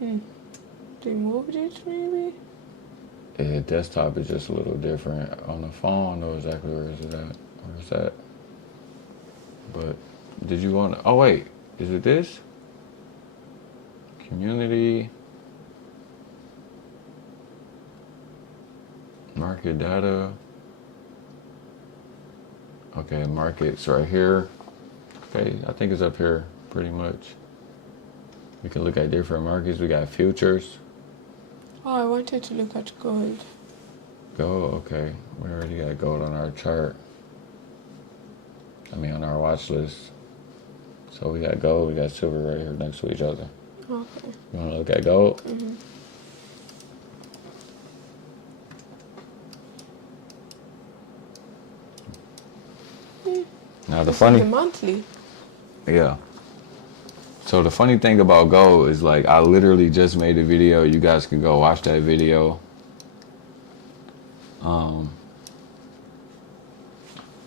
They moved it, maybe? Yeah, desktop is just a little different. On the phone, I know exactly where is it at. Where is that? But did you want to? Oh wait, is it this? Community. Market data. Okay, markets right here. Okay, I think it's up here pretty much. We can look at different markets. We got futures. Oh, I wanted to look at gold. Gold, okay. We already got gold on our chart. On our watch list. So we got gold, we got silver right here next to each other. Okay. You want to look at gold? Mm-hmm. Now The monthly. yeah. So the funny thing about gold is like I literally just made a video. You guys can go watch that video.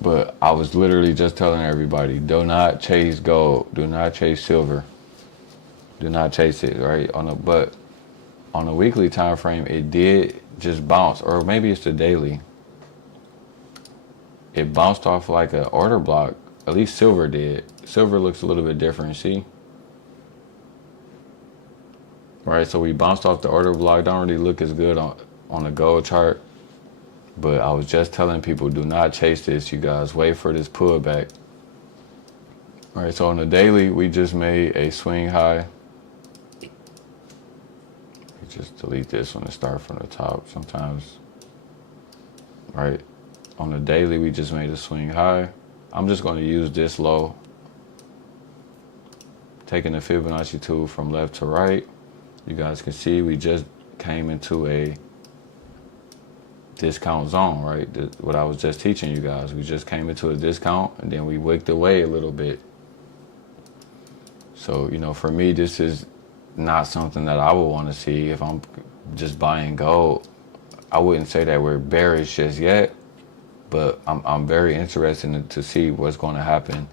But I was literally just telling everybody, do not chase gold, do not chase silver, do not chase it, right? But on a weekly time frame, it did just bounce, or maybe it's the daily. It bounced off like an order block. At least silver did. Silver looks a little bit different, see? Right, so we bounced off the order block. Don't really look as good on the gold chart. But I was just telling people, do not chase this, you guys. Wait for this pullback. All right, so on the daily, we just made a swing high. Just delete this one and start from the top sometimes. All right, on the daily, we just made a swing high. I'm just going to use this low. Taking the Fibonacci tool from left to right. You guys can see we just came into a discount zone, right? What I was just teaching you guys. We just came into a discount and then we wicked away a little bit. So, for me, this is not something that I would want to see if I'm just buying gold. I wouldn't say that we're bearish just yet, but I'm very interested to see what's going to happen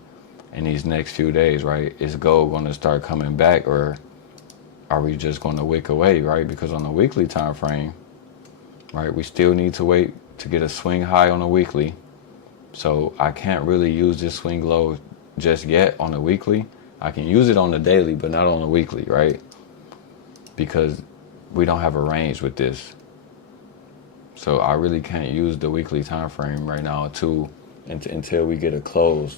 in these next few days, right? Is gold going to start coming back, or are we just going to wick away, right? Because on the weekly time frame, right, we still need to wait to get a swing high on a weekly. So I can't really use this swing low just yet on the weekly. I can use it on the daily, but not on the weekly, right? Because we don't have a range with this. So I really can't use the weekly time frame right now until we get a close.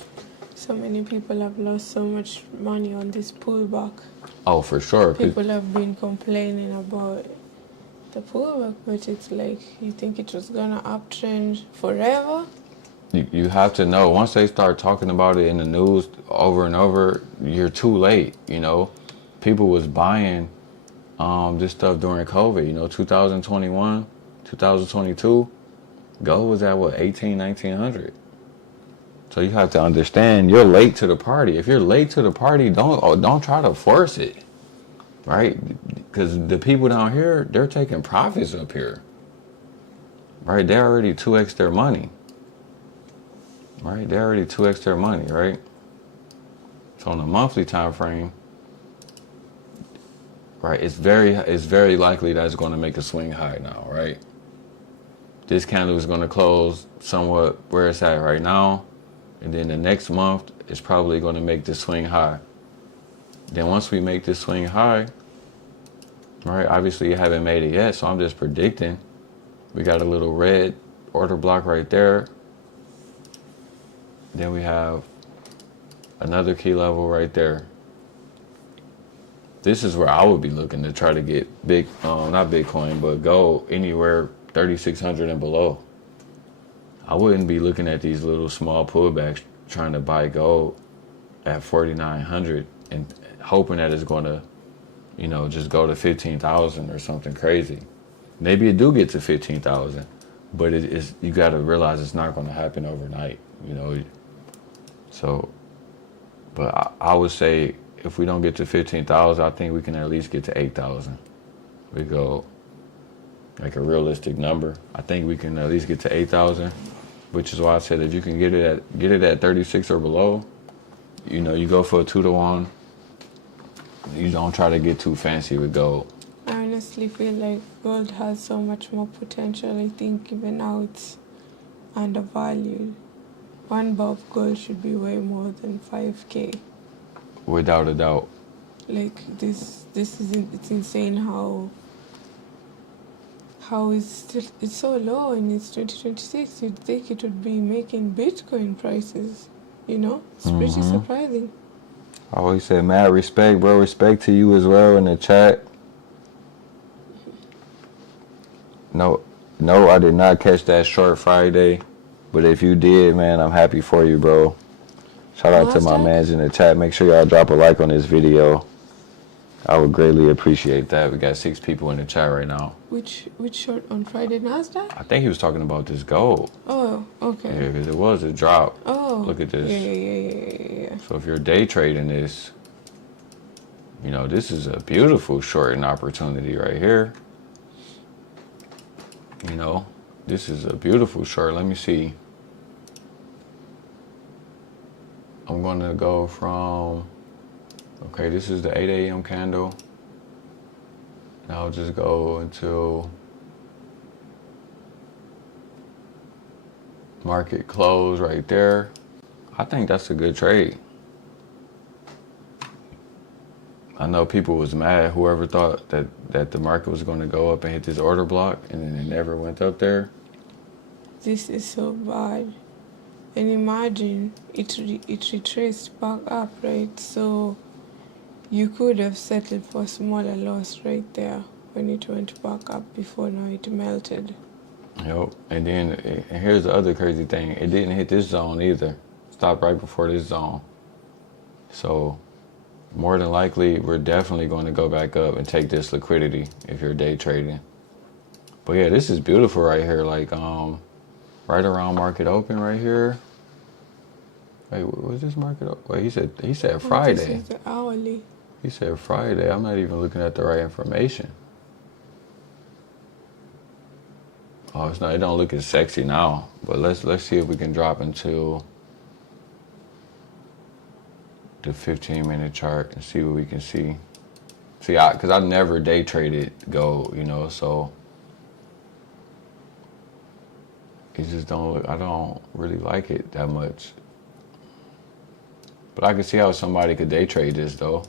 So many people have lost so much money on this pullback. Oh, for sure. People have been complaining about the pullback, but it's like, you think it was gonna uptrend forever? You have to know, once they start talking about it in the news over and over, you're too late, People was buying this stuff during COVID, 2021, 2022, gold was at what, 1900. So you have to understand, you're late to the party. If you're late to the party, don't try to force it, right? Because the people down here, they're taking profits up here, right? They're already 2x their money, right? They're already 2x their money, right? So on a monthly time frame, right, it's very likely that it's going to make a swing high now, right? This candle is going to close somewhat where it's at right now. And then the next month is probably going to make this swing high. Then once we make this swing high, right, obviously you haven't made it yet, so I'm just predicting. We got a little red order block right there. Then we have another key level right there. This is where I would be looking to try to get not Bitcoin, but gold anywhere 3,600 and below. I wouldn't be looking at these little small pullbacks trying to buy gold at 4,900 and hoping that it's going to, just go to 15,000 or something crazy. Maybe it do get to 15,000, but you got to realize it's not going to happen overnight, So, but I would say if we don't get to 15,000, I think we can at least get to 8,000. We go like a realistic number. I think we can at least get to 8,000. Which is why I said if you can get it at 36 or below, you go for a 2-to-1. You don't try to get too fancy with gold. I honestly feel like gold has so much more potential. I think even now it's undervalued. One bar of gold should be way more than 5K. Without a doubt. Like it's insane how it's so low and it's 2026. You'd think it would be making Bitcoin prices, It's pretty surprising. Oh, he said, mad respect, bro. Respect to you as well in the chat. No, no, I did not catch that short Friday. But if you did, man, I'm happy for you, bro. Shout out to my Nasdaq? mans in the chat. Make sure y'all drop a like on this video. I would greatly appreciate that. We got 6 people in the chat right now. Which short on Friday? Nasdaq? I think he was talking about this gold. Oh, okay. Yeah, because it was a drop. Oh. Look at this. Yeah. So if you're day trading this, you know, this is a beautiful shorting opportunity right here. You know, this is a beautiful short. Let me see. I'm going to go from, okay, this is the 8 a.m. candle. And I'll just go until market close right there. I think that's a good trade. I know people was mad, whoever thought that the market was going to go up and hit this order block, and then it never went up there. This is so bad. And imagine it retraced back up, right? So you could have settled for a smaller loss right there when it went back up before now it melted. Yep. And then and here's the other crazy thing. It didn't hit this zone either. Stopped right before this zone. So more than likely, we're definitely going to go back up and take this liquidity if you're day trading. But yeah, this is beautiful right here. Like, right around market open right here. Wait, was this market open? Wait, he said Friday. This is the hourly. He said Friday. I'm not even looking at the right information. Oh, it's not. It don't look as sexy now. But let's see if we can drop into the 15-minute chart and see what we can see. See, because I never day traded gold, you know, so it just don't look. I don't really like it that much. But I can see how somebody could day trade this though.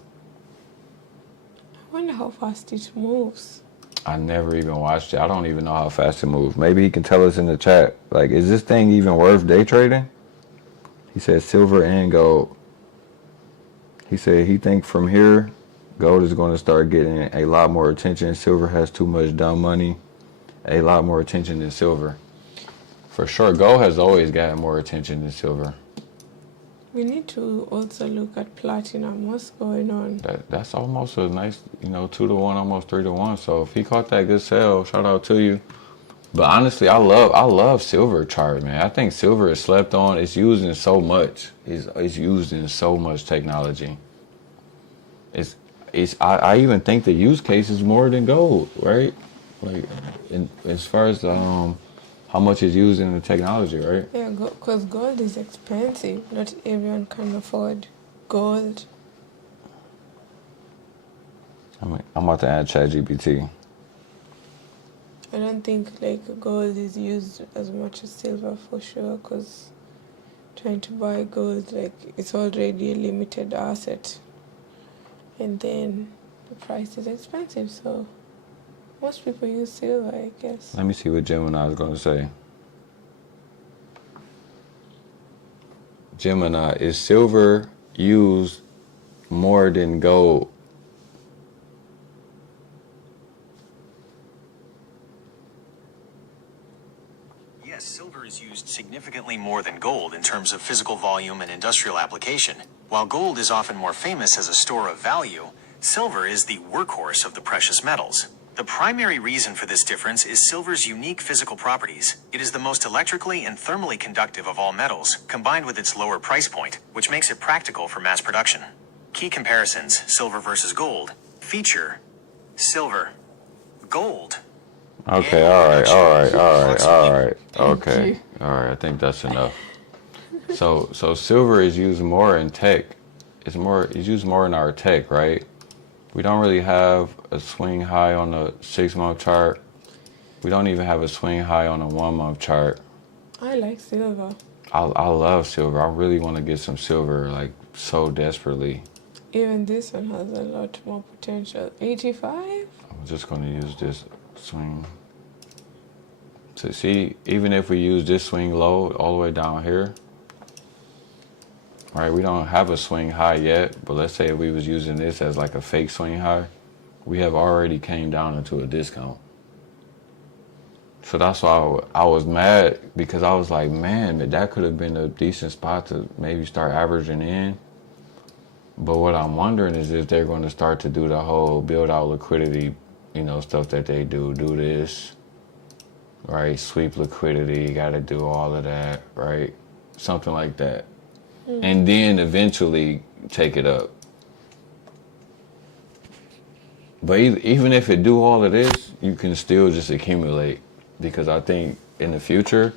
I wonder how fast it moves. I never even watched it. I don't even know how fast it moves. Maybe he can tell us in the chat. Like, is this thing even worth day trading? He said silver and gold. He said he think from here, gold is going to start getting a lot more attention. Silver has too much dumb money. A lot more attention than silver. For sure, gold has always gotten more attention than silver. We need to also look at platinum. What's going on? That's almost a nice, 2-to-1, almost 3-to-1. So if he caught that good sell, shout out to you. But honestly, I love silver chart, man. I think silver is slept on. It's used in so much. It's used in so much technology. I even think the use case is more than gold, right? Like, as far as how much is used in the technology, right? Yeah, because gold is expensive. Not everyone can afford gold. I'm about to add ChatGPT. I don't think like gold is used as much as silver for sure, because trying to buy gold, like, it's already a limited asset, and then the price is expensive, so most people use silver, I guess. Let me see what Gemini is going to say. Gemini, is silver used more than gold? Yes, silver is used significantly more than gold in terms of physical volume and industrial application. While gold is often more famous as a store of value, silver is the workhorse of the precious metals. The primary reason for this difference is silver's unique physical properties. It is the most electrically and thermally conductive of all metals, combined with its lower price point, which makes it practical for mass production. Key comparisons, silver versus gold, feature silver, gold. Okay, all right. Okay, all right. I think that's enough. So silver is used more in tech. It's used more in our tech, right? We don't really have a swing high on the 6-month chart. We don't even have a swing high on a 1-month chart. I like silver. I love silver. I really want to get some silver, like, so desperately. Even this one has a lot more potential. 85? I'm just going to use this swing. So see, even if we use this swing low all the way down here, right? We don't have a swing high yet, but let's say if we was using this as like a fake swing high, we have already came down into a discount. So that's why I was mad, because I was like, man, that could have been a decent spot to maybe start averaging in. But what I'm wondering is if they're going to start to do the whole build out liquidity, stuff that they do this, right? Sweep liquidity, got to do all of that, right? Something like that. And then eventually take it up. But even if it do all of this, you can still just accumulate, because I think in the future,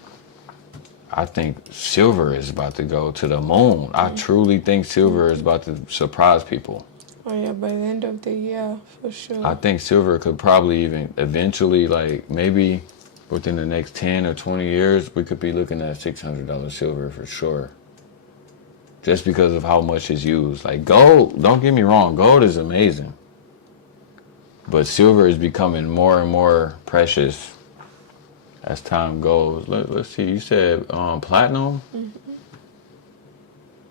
I think silver is about to go to the moon. I truly think silver is about to surprise people. Oh yeah, by the end of the year, for sure. I think silver could probably even eventually, like maybe within the next 10 or 20 years, we could be looking at $600 silver for sure. Just because of how much it's used. Like gold, don't get me wrong, gold is amazing. But silver is becoming more and more precious as time goes. Let's see, you said platinum? Mm-hmm.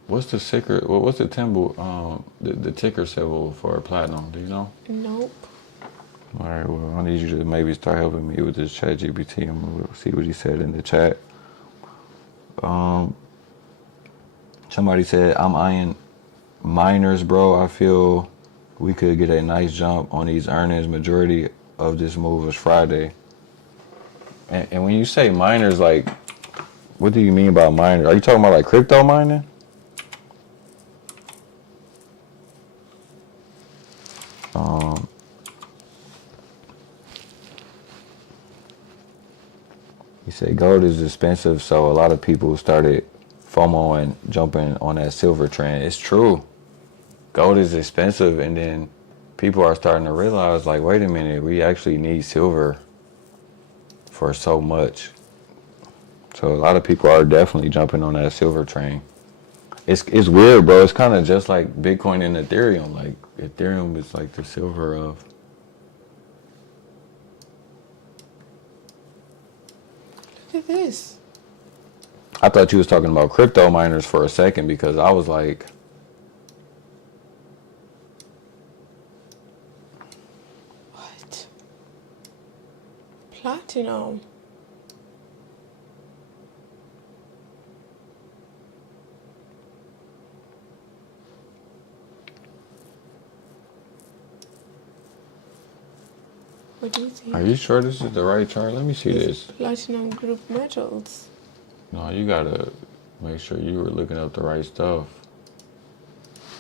What's the ticker, what's the symbol, the ticker symbol for platinum? Do you know? Nope. All right, well, I need you to maybe start helping me with this chat GPT. I'm going to see what he said in the chat. Somebody said, I'm eyeing miners, bro. I feel we could get a nice jump on these earnings. Majority of this move is Friday. And when you say miners, like, what do you mean by miners? Are you talking about like crypto mining? He said gold is expensive, so a lot of people started FOMO and jumping on that silver trend. It's true. Gold is expensive, and then people are starting to realize, like, wait a minute, we actually need silver for so much. So a lot of people are definitely jumping on that silver train. It's weird, bro. It's kind of just like Bitcoin and Ethereum. Like Ethereum is like the silver of. Look at this. I thought you was talking about crypto miners for a second, because I was like, What? Platinum. What do you think? are you sure this is the right chart? Let me see this. Platinum group metals. No, you gotta make sure you were looking up the right stuff.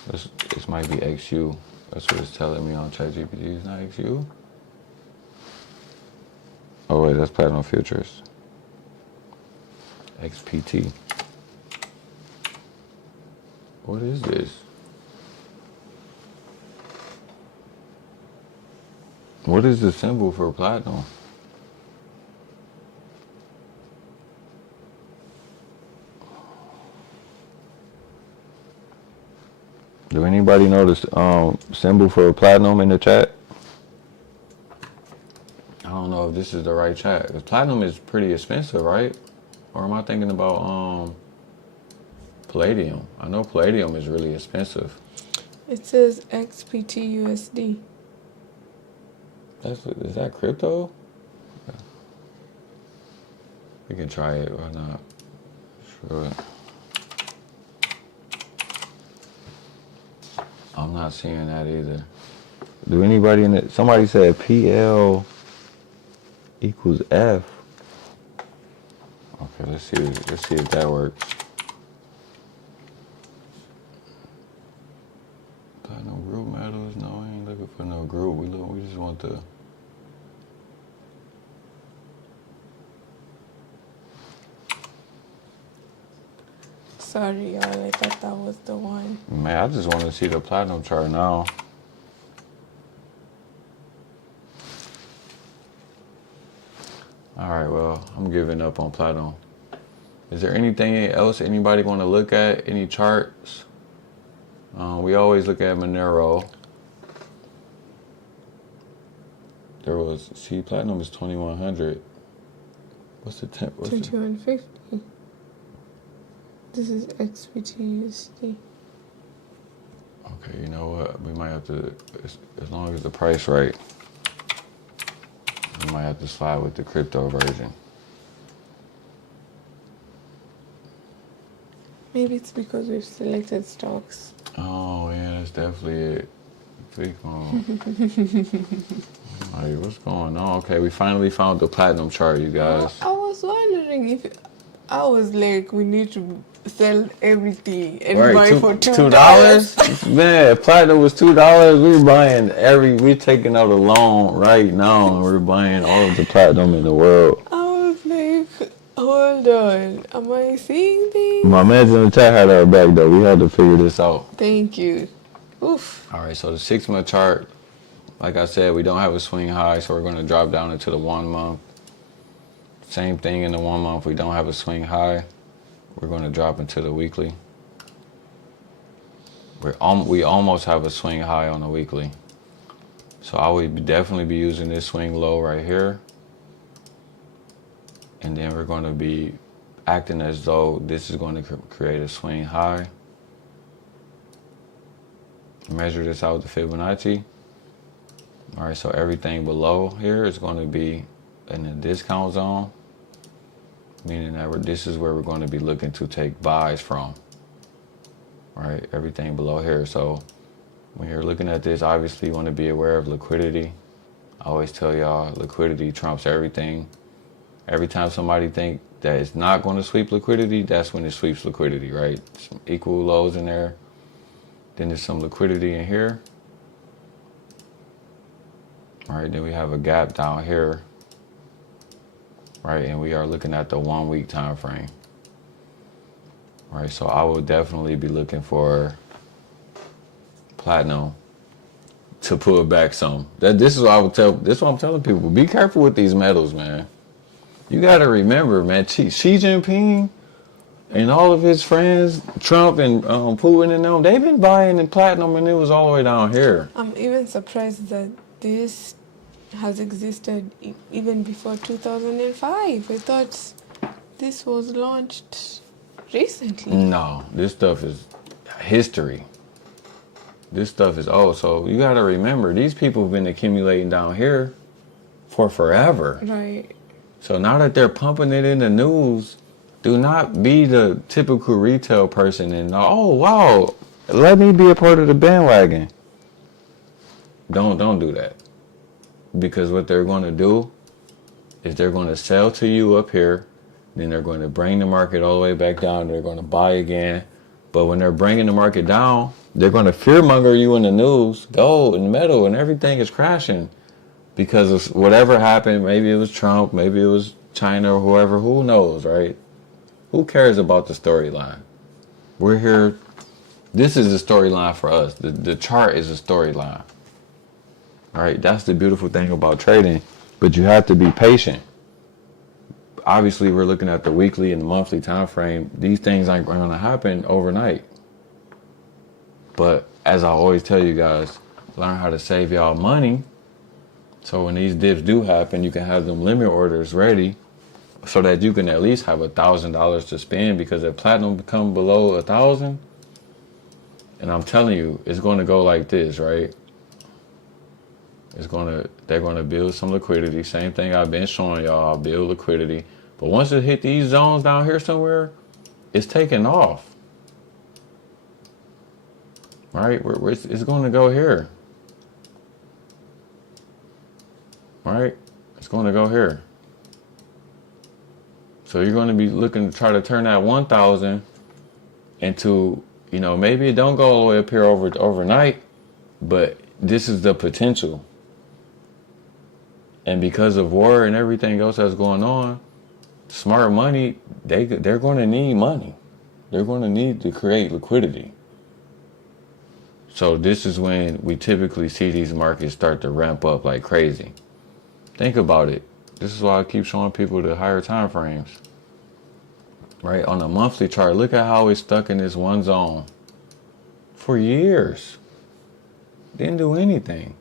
This might be XU. That's what it's telling me on ChatGPT. It's not XU. Oh wait, that's Platinum Futures. XPT. What is this? What is the symbol for platinum? Do anybody know the symbol for platinum in the chat? I don't know if this is the right chat. 'Cause platinum is pretty expensive, right? Or am I thinking about palladium? I know palladium is really expensive. It says XPT USD. Is that crypto? Yeah. We can try it. Why not? Sure. I'm not seeing that either. Do anybody in it? Somebody said PL equals F. Okay, let's see if that works. No group metals. No, I ain't looking for no group. We just want the. Sorry, y'all. I thought that was the one. Man, I just want to see the platinum chart now. All right, well, I'm giving up on platinum. Is there anything else anybody want to look at? Any charts? We always look at Monero. There was, see, platinum is 2100. What's the temp? 2150. This is XBTUSD. Okay, you know what? We might have to, as long as the price right, we might have to slide with the crypto version. Maybe it's because we've selected stocks. Oh yeah, that's definitely it. Click on. Like, what's going on? Okay, we finally found the platinum chart, you guys. I was wondering if I was like, we need to sell everything and buy for $2. Man, platinum was $2. We're buying we're taking out a loan right now, and we're buying all of the platinum in the world. I was like, hold on, am I seeing things? My man's in the chat had our back though. We had to figure this out. Thank you. Oof. All right, so the 6-month chart, like I said, we don't have a swing high, so we're going to drop down into the 1 month. Same thing in the 1 month. We don't have a swing high. We're going to drop into the weekly. We almost have a swing high on the weekly. So I would definitely be using this swing low right here. And then we're going to be acting as though this is going to create a swing high. Measure this out with the Fibonacci. All right, so everything below here is going to be in the discount zone, meaning that this is where we're going to be looking to take buys from. All right, everything below here. So when you're looking at this, obviously you want to be aware of liquidity. I always tell y'all, liquidity trumps everything. Every time somebody think that it's not going to sweep liquidity, that's when it sweeps liquidity, right? Some equal lows in there. Then there's some liquidity in here. All right, then we have a gap down here. Right, and we are looking at the 1 week time frame. All right, so I will definitely be looking for platinum to pull back some. This is what I would tell. This is what I'm telling people. Be careful with these metals, man. You got to remember, man. Xi Jinping and all of his friends, Trump and Putin and them, they've been buying in platinum, and it was all the way down here. I'm even surprised that this has existed even before 2005. I thought this was launched recently. No, this stuff is history. This stuff is old. So you got to remember, these people have been accumulating down here for forever. Right. So now that they're pumping it in the news, do not be the typical retail person and, oh, wow, let me be a part of the bandwagon. Don't do that. Because what they're going to do is they're going to sell to you up here. Then they're going to bring the market all the way back down. They're going to buy again. But when they're bringing the market down, they're going to fearmonger you in the news. Gold and metal and everything is crashing. Because of whatever happened, maybe it was Trump, maybe it was China or whoever, who knows, right? Who cares about the storyline? We're here. This is a storyline for us. The chart is a storyline. All right, that's the beautiful thing about trading, but you have to be patient. Obviously, we're looking at the weekly and the monthly time frame. These things aren't going to happen overnight. But as I always tell you guys, learn how to save y'all money. So when these dips do happen, you can have them limit orders ready so that you can at least have $1,000 to spend, because if platinum become below 1,000, and I'm telling you, it's going to go like this, right? They're going to build some liquidity. Same thing I've been showing y'all, build liquidity. But once it hit these zones down here somewhere, it's taking off. Right? It's going to go here. Right? It's going to go here. So you're going to be looking to try to turn that 1,000 into, maybe it don't go all the way up here overnight, but this is the potential. And because of war and everything else that's going on, smart money, they're going to need money. They're going to need to create liquidity. So this is when we typically see these markets start to ramp up like crazy. Think about it. This is why I keep showing people the higher time frames. Right? On the monthly chart, look at how it's stuck in this one zone for years. Didn't do anything.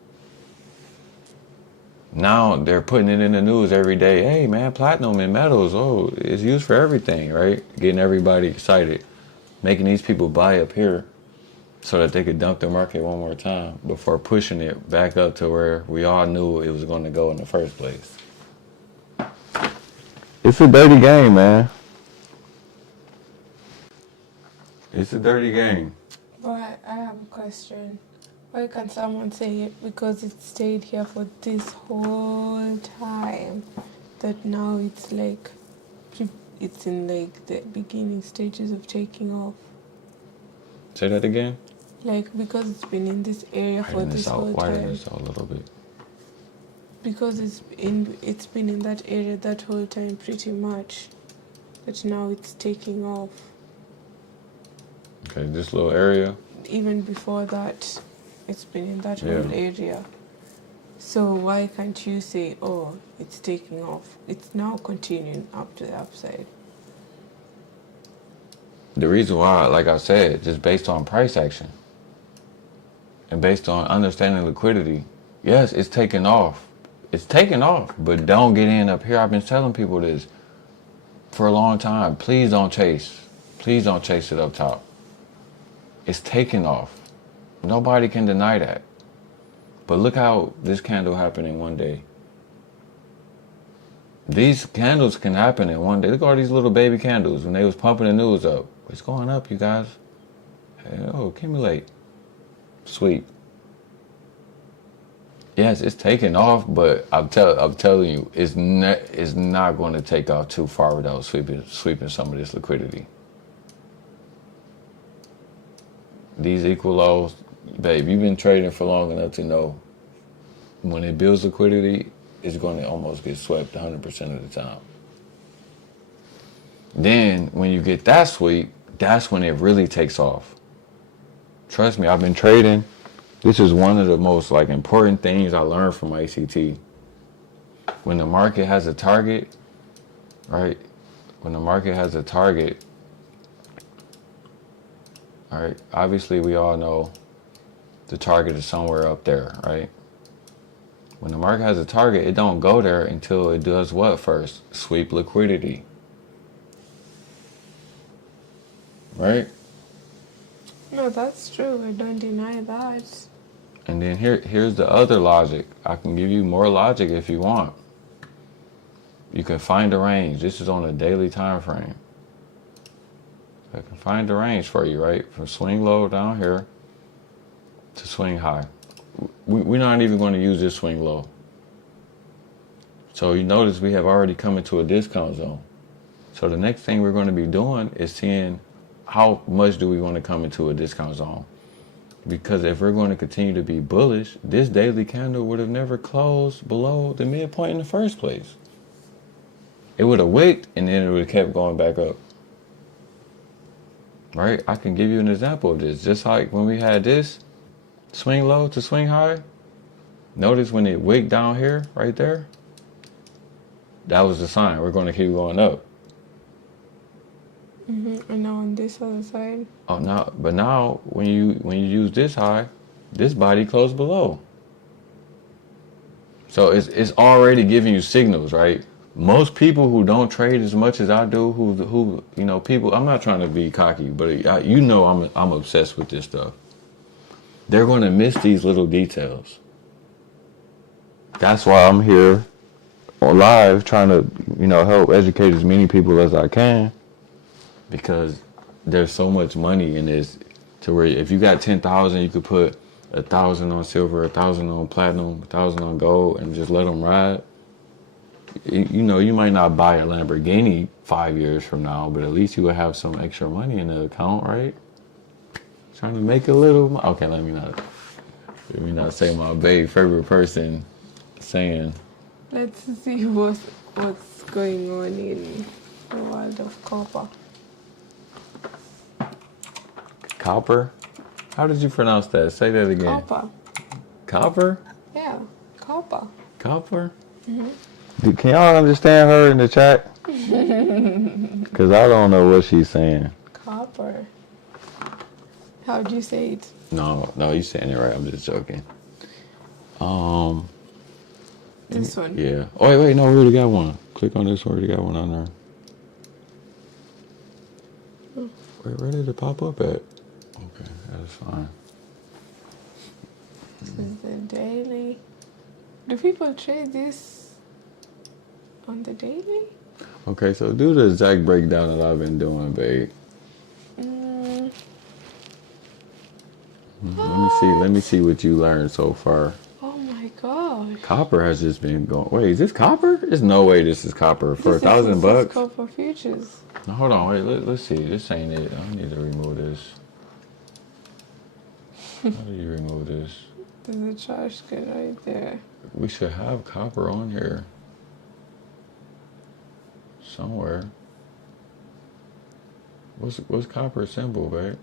Now they're putting it in the news every day. Hey man, platinum and metals, it's used for everything, right? Getting everybody excited. making these people buy up here so that they could dump the market one more time before pushing it back up to where we all knew it was going to go in the first place. It's a dirty game, man. It's a dirty game. But I have a question. Why can't someone say it because it stayed here for this whole time that now it's like it's in like the beginning stages of taking off? Say that again. Like because it's been in this area for this whole Widen time. this out a little bit. Because it's been in that area that whole time pretty much. But now it's taking off. Okay, this little area. Even before that, it's been in that whole area. So why can't you say, oh, it's taking off? It's now continuing up to the upside. The reason why, like I said, just based on price action and based on understanding liquidity, yes, it's taking off. It's taking off, but don't get in up here. I've been telling people this for a long time. Please don't chase. Please don't chase it up top. It's taking off. Nobody can deny that. But look how this candle happened in one day. These candles can happen in one day. Look at all these little baby candles when they was pumping the news up. It's going up, you guys. Oh, accumulate. Sweet. Yes, it's taking off, but I'm telling you, it's not going to take off too far without sweeping some of this liquidity. These equal lows, babe, you've been trading for long enough to know when it builds liquidity, it's going to almost get swept 100% of the time. Then when you get that sweep, that's when it really takes off. Trust me, I've been trading. This is one of the most important things I learned from ACT. When the market has a target, right? When the market has a target, all right, obviously we all know the target is somewhere up there, right? When the market has a target, it don't go there until it does what first? Sweep liquidity. Right? No, that's true. I don't deny that. And then here's the other logic. I can give you more logic if you want. You can find a range. This is on a daily time frame. I can find the range for you, right? From swing low down here to swing high. We're not even going to use this swing low. So you notice we have already come into a discount zone. So the next thing we're going to be doing is seeing how much do we want to come into a discount zone. Because if we're going to continue to be bullish, this daily candle would have never closed below the midpoint in the first place. It would have wicked and then it would have kept going back up. Right? I can give you an example of this. Just like when we had this swing low to swing high, notice when it wicked down here, right there, that was the sign. We're going to keep going up. And now on this other side. Oh, now when you use this high, this body closed below. So it's already giving you signals, right? Most people who don't trade as much as I do, who people, I'm not trying to be cocky, but I'm obsessed with this stuff. They're going to miss these little details. That's why I'm here on live trying to, help educate as many people as I can. Because there's so much money in this to where if you got 10,000, you could put 1,000 on silver, 1,000 on platinum, 1,000 on gold, and just let them ride. You might not buy a Lamborghini 5 years from now, but at least you will have some extra money in the account, right? Trying to make a little. Okay, let me not say my favorite person saying. Let's see what's going on in the world of copper. Copper? How did you pronounce that? Say that again. Copper. Copper? Yeah, copper. Copper? Can y'all understand her in the chat? Because I don't know what she's saying. Copper. How do you say it? No, you're saying it right. I'm just joking. This one? Yeah. Oh, wait, no, we already got one. Click on this one. We already got one on there. Wait, where did it pop up at? Okay, that's fine. This is the daily. Do people trade this on the daily? Okay, so do the exact breakdown that I've been doing, babe. Let me see what you learned so far. Oh my gosh. Copper has just been going. Wait, is this copper? There's no way this is copper for This is $1,000. copper futures. Now, hold on, wait. Let's see. This ain't it. I need to remove this. How do you remove this? There's a trash can right there. We should have copper on here somewhere. What's copper symbol, babe?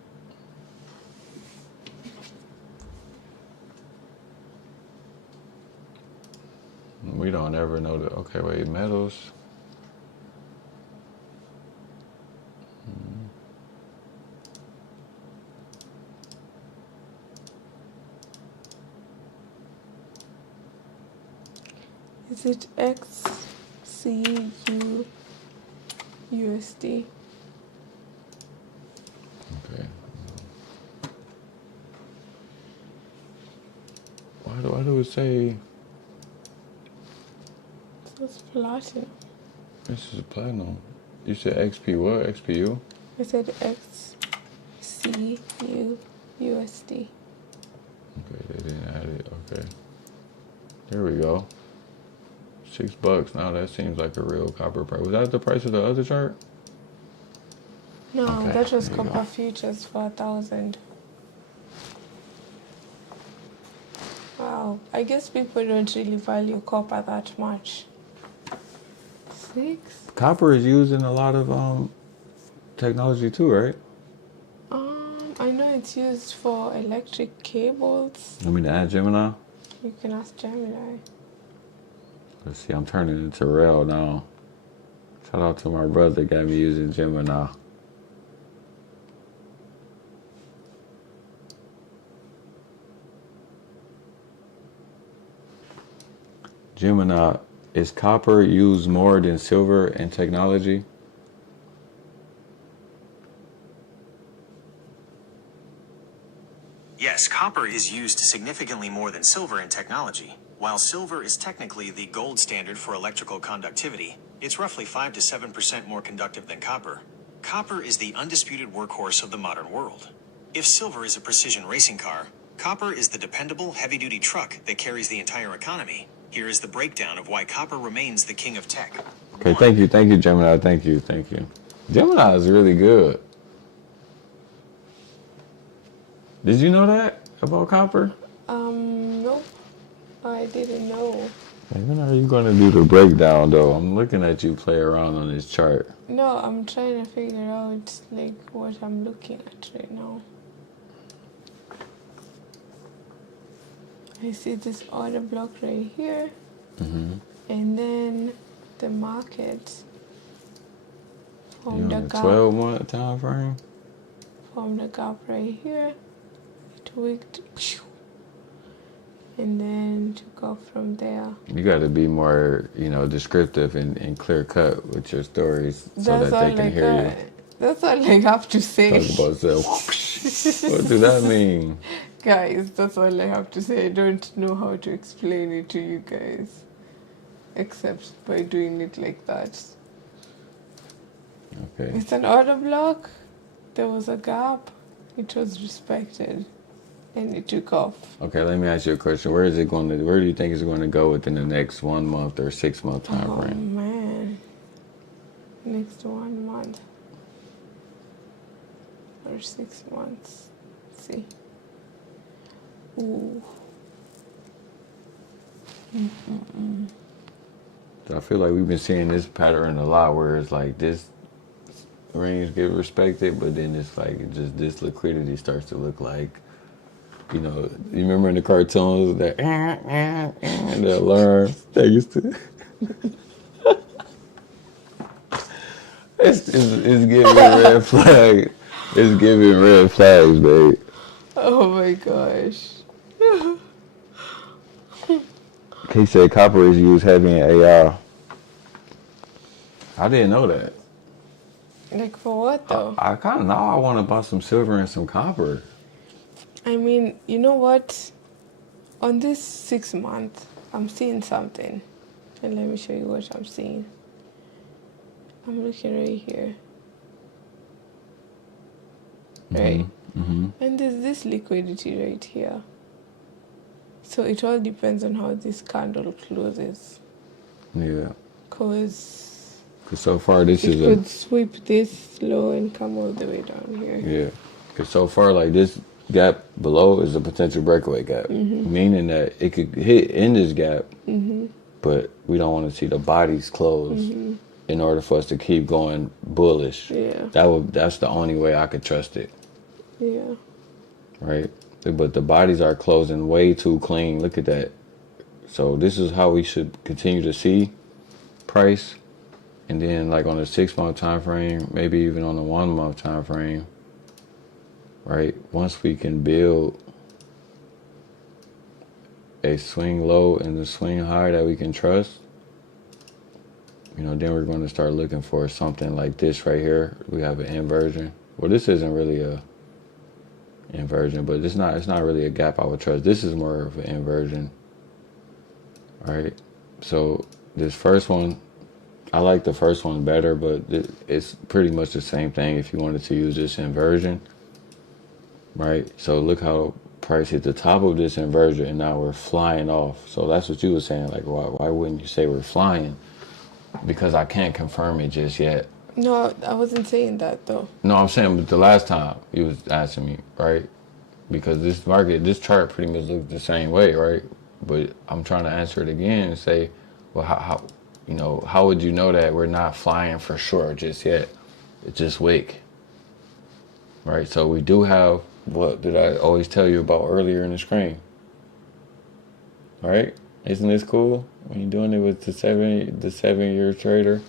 We don't ever know that. Okay, wait, metals. Is it XCU USD? Okay. Why do it say So it's platinum. this is platinum? You said XP what? XPU? I said XCU USD. Okay, they didn't add it. Okay. There we go. $6 now. That seems like a real copper price. Was that the price of the other chart? No, Okay, that was there you copper go. futures for 1,000. Wow, I guess people don't really value copper that much. 6? Copper is used in a lot of technology too, right? I know it's used for electric cables. I mean, to add Gemini. You can ask Gemini. Let's see, I'm turning into Rail now. Shout out to my brother, got me using Gemini. Gemini, is copper used more than silver in technology? Yes, copper is used significantly more than silver in technology. While silver is technically the gold standard for electrical conductivity, it's roughly 5 to 7% more conductive than copper. Copper is the undisputed workhorse of the modern world. If silver is a precision racing car, copper is the dependable heavy-duty truck that carries the entire economy. Here is the breakdown of why copper remains the king of tech. Okay, thank you, Gemini, thank you. Gemini is really good. Did you know that about copper? Nope. I didn't know. When are you going to do the breakdown, though? I'm looking at you play around on this chart. No, I'm trying to figure out like what I'm looking at right now. I see this order block right here, and then the market You formed a on a gap. 12-month time frame? Formed a gap right here. It wicked, and then took off from there. You got to be more, descriptive and clear cut with your stories so that they can hear you. That's all I have to say. Talk about self. What does that mean? Guys, that's all I have to say. I don't know how to explain it to you guys, except by doing it like that. Okay. It's an order block. There was a gap. It was respected, and it took off. Okay, let me ask you a question. Where do you think it's going to go within the next 1 month or 6 month time Oh frame? man, next 1 month or 6 months. Let's see. Ooh. So I feel like we've been seeing this pattern a lot where it's like this range get respected, but then it's like this liquidity starts to look like, you remember in the cartoons that the alarm they used to. It's giving red flags. It's giving red flags, babe. Oh my gosh. He said copper is used heavy in AI. I didn't know that. Like for what though? I kind of now I want to buy some silver and some copper. I mean, you know what? On this 6 month, I'm seeing something. And let me show you what I'm seeing. I'm looking right here. Right? And there's this liquidity right here. So it all depends on how this candle closes. Yeah. Because Cause so far this it is could sweep this low and come all the way down here. yeah. Cause so far like this gap below is a potential breakaway gap, meaning that it could hit in this gap, but we don't want to see the bodies close in order for us to keep going bullish. Yeah. That's the only way I could trust it, Yeah. right? But the bodies are closing way too clean. Look at that. So this is how we should continue to see price. And then like on a 6-month time frame, maybe even on a 1-month time frame, right? Once we can build a swing low and a swing high that we can trust, you know, then we're going to start looking for something like this right here. We have an inversion. Well, this isn't really a inversion, but it's not really a gap I would trust. This is more of an inversion, right? So this first one, I like the first one better, but it's pretty much the same thing if you wanted to use this inversion, right? So look how price hit the top of this inversion and now we're flying off. So that's what you were saying, like why wouldn't you say we're flying? Because I can't confirm it just yet. No, I wasn't saying that though. No, I'm saying, but the last time you was asking me, right? Because this market, this chart pretty much looks the same way, right? But I'm trying to answer it again and say, well, how you know, how would you know that we're not flying for sure just yet? It's just wick, right? So we do have, what did I always tell you about earlier in the screen, right? Isn't this cool? When you're doing it with the 7-year trader,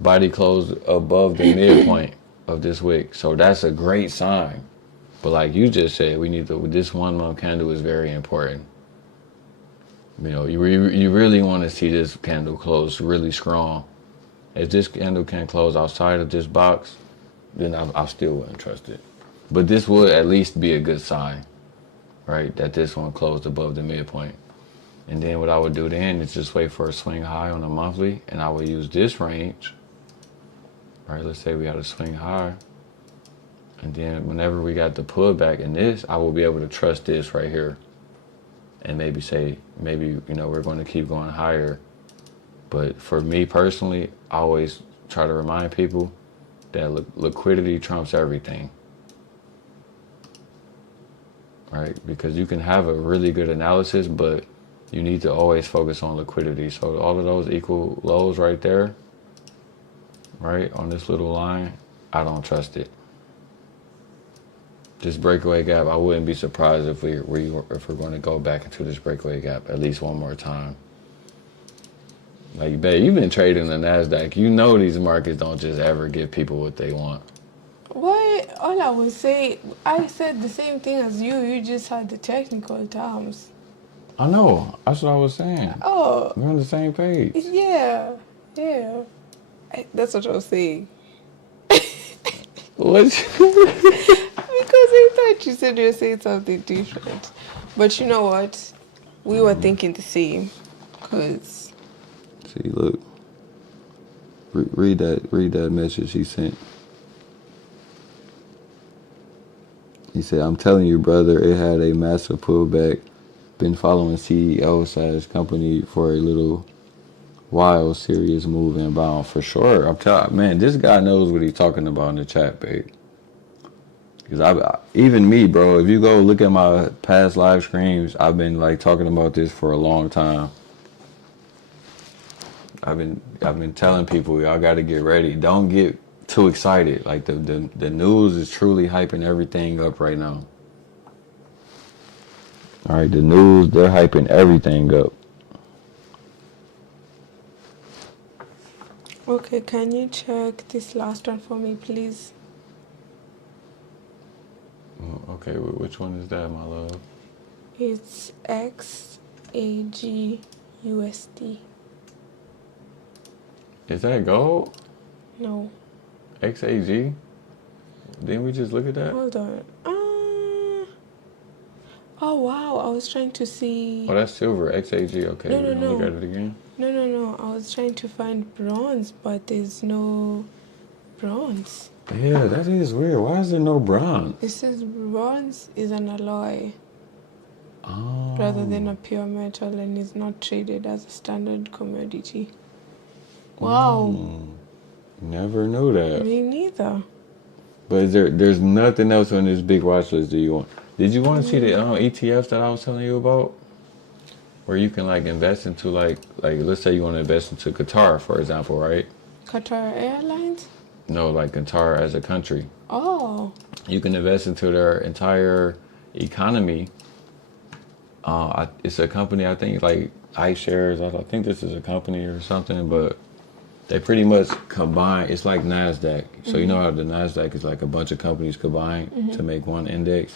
body closed above the midpoint of this wick. So that's a great sign. But like you just said, we need to, this 1-month candle is very important. You know, you really want to see this candle close really strong. If this candle can close outside of this box, then I still wouldn't trust it. But this would at least be a good sign, right? That this one closed above the midpoint. And then what I would do then is just wait for a swing high on a monthly, and I would use this range, right? Let's say we had a swing high. And then whenever we got the pullback in this, I will be able to trust this right here. And maybe say, you know, we're going to keep going higher. But for me personally, I always try to remind people that liquidity trumps everything. Right? Because you can have a really good analysis, but you need to always focus on liquidity. So all of those equal lows right there, right, on this little line, I don't trust it. This breakaway gap, I wouldn't be surprised if we're going to go back into this breakaway gap at least one more time. Like, babe, you've been trading the NASDAQ. You know these markets don't just ever give people what they want. Why? All I was saying, I said the same thing as you. You just had the technical terms. I know. That's what I was saying. Oh. We're on the same page. Yeah. Yeah. That's what I was saying. What? Because I thought you said you were saying something different. But you know what? We were thinking the same. Because... See, look. Read that message he sent. He said, I'm telling you, brother, it had a massive pullback. Been following CEO/ company for a little while. Serious move inbound for sure. I'm telling, man, this guy knows what he's talking about in the chat, babe. Because even me, bro, if you go look at my past live streams, I've been like talking about this for a long time. I've been telling people, y'all got to get ready. Don't get too excited. Like the news is truly hyping everything up right now. All right, the news, they're hyping everything up. Okay, can you check this last one for me, please? Okay, which one is that, my love? It's XAGUSD. Is that gold? No. XAG? Didn't we just look at that? Hold on. Oh wow! I was trying to see. Oh, that's silver. XAG. Okay, No, we're no, gonna look no. at it again. No. I was trying to find bronze, but there's no bronze. Yeah, that is weird. Why is there no bronze? It says bronze is an alloy Oh. rather than a pure metal and is not traded as a standard commodity. Wow. Never knew that. Me neither. But there's nothing else on this big watch list that you want. Did you want to see the ETFs that I was telling you about? Where you can like invest into like let's say you want to invest into Qatar, for example, right? Qatar Airlines? No, like Qatar as a country. Oh. You can invest into their entire economy. It's a company, I think, like iShares. I think this is a company or something, but they pretty much combine. It's like NASDAQ. So you know how the NASDAQ is like a bunch of companies combined to make one index?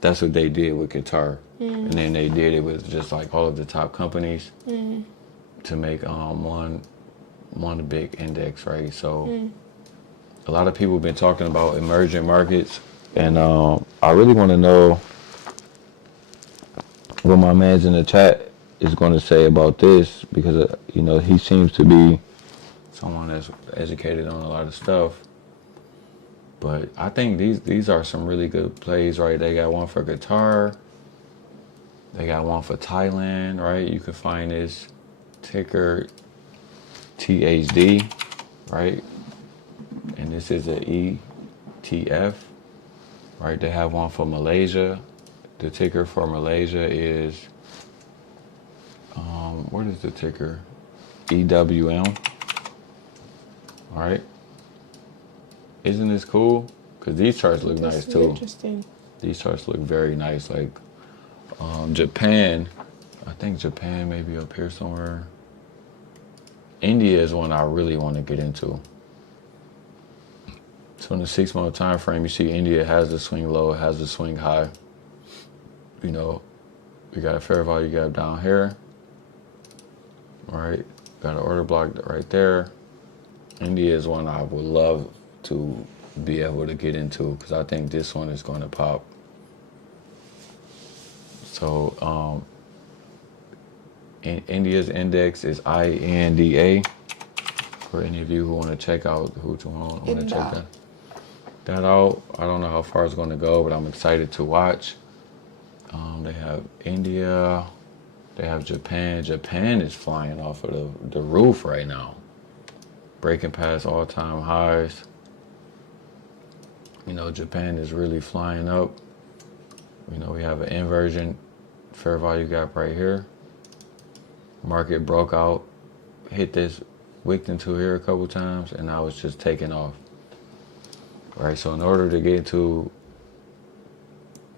That's what they did with Qatar. And then they did it with just like all of the top companies to make one big index, right? So a lot of people have been talking about emerging markets, and I really want to know what my man's in the chat is going to say about this, because he seems to be someone that's educated on a lot of stuff. But I think these are some really good plays, right? They got one for Qatar. They got one for Thailand, right? You can find this ticker THD, right? And this is an ETF, right? They have one for Malaysia. The ticker for Malaysia is, what is the ticker? EWM. All right. Isn't this cool? Because these charts look nice too. Interesting. These charts look very nice. Like Japan, I think Japan may be up here somewhere. India is one I really want to get into. So in the 6-month time frame, you see India has the swing low, it has the swing high. We got a fair value gap down here. All right. Got an order block right there. India is one I would love to be able to get into, because I think this one is going to pop. So India's index is INDA. For any of you who want to check out, want to check that out. I don't know how far it's going to go, but I'm excited to watch. They have India. They have Japan. Japan is flying off of the roof right now, breaking past all-time highs. Japan is really flying up. We have an inversion fair value gap right here. Market broke out, hit this, wicked into here a couple times, and now it's just taking off. All right, so in order to get to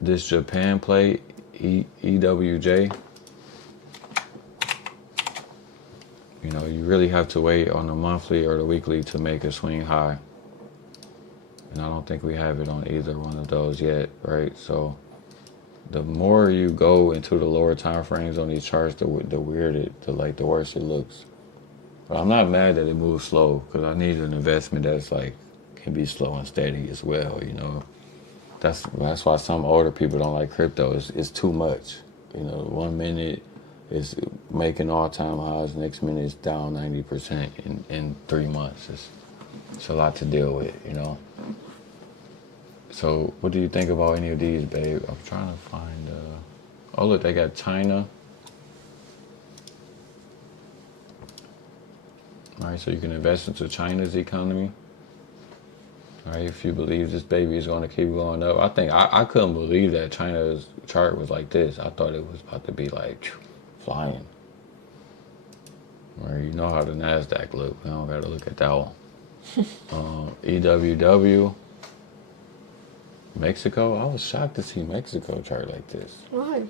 this Japan play, EWJ, you really have to wait on the monthly or the weekly to make a swing high. And I don't think we have it on either one of those yet, right? So the more you go into the lower time frames on these charts, the worse it looks. But I'm not mad that it moves slow, because I need an investment that's can be slow and steady as well. That's why some older people don't like crypto. It's too much. 1 minute is making all-time highs, next minute it's down 90% in 3 months. It's a lot to deal with, So what do you think about any of these, babe? I'm trying to find, oh look, they got China. All right, so you can invest into China's economy. All right, if you believe this baby is going to keep going up. I think I couldn't believe that China's chart was like this. I thought it was about to be flying. Or you know how the NASDAQ look. I don't got to look at that one. EWW. Mexico. I was shocked to see Mexico chart like this. Why?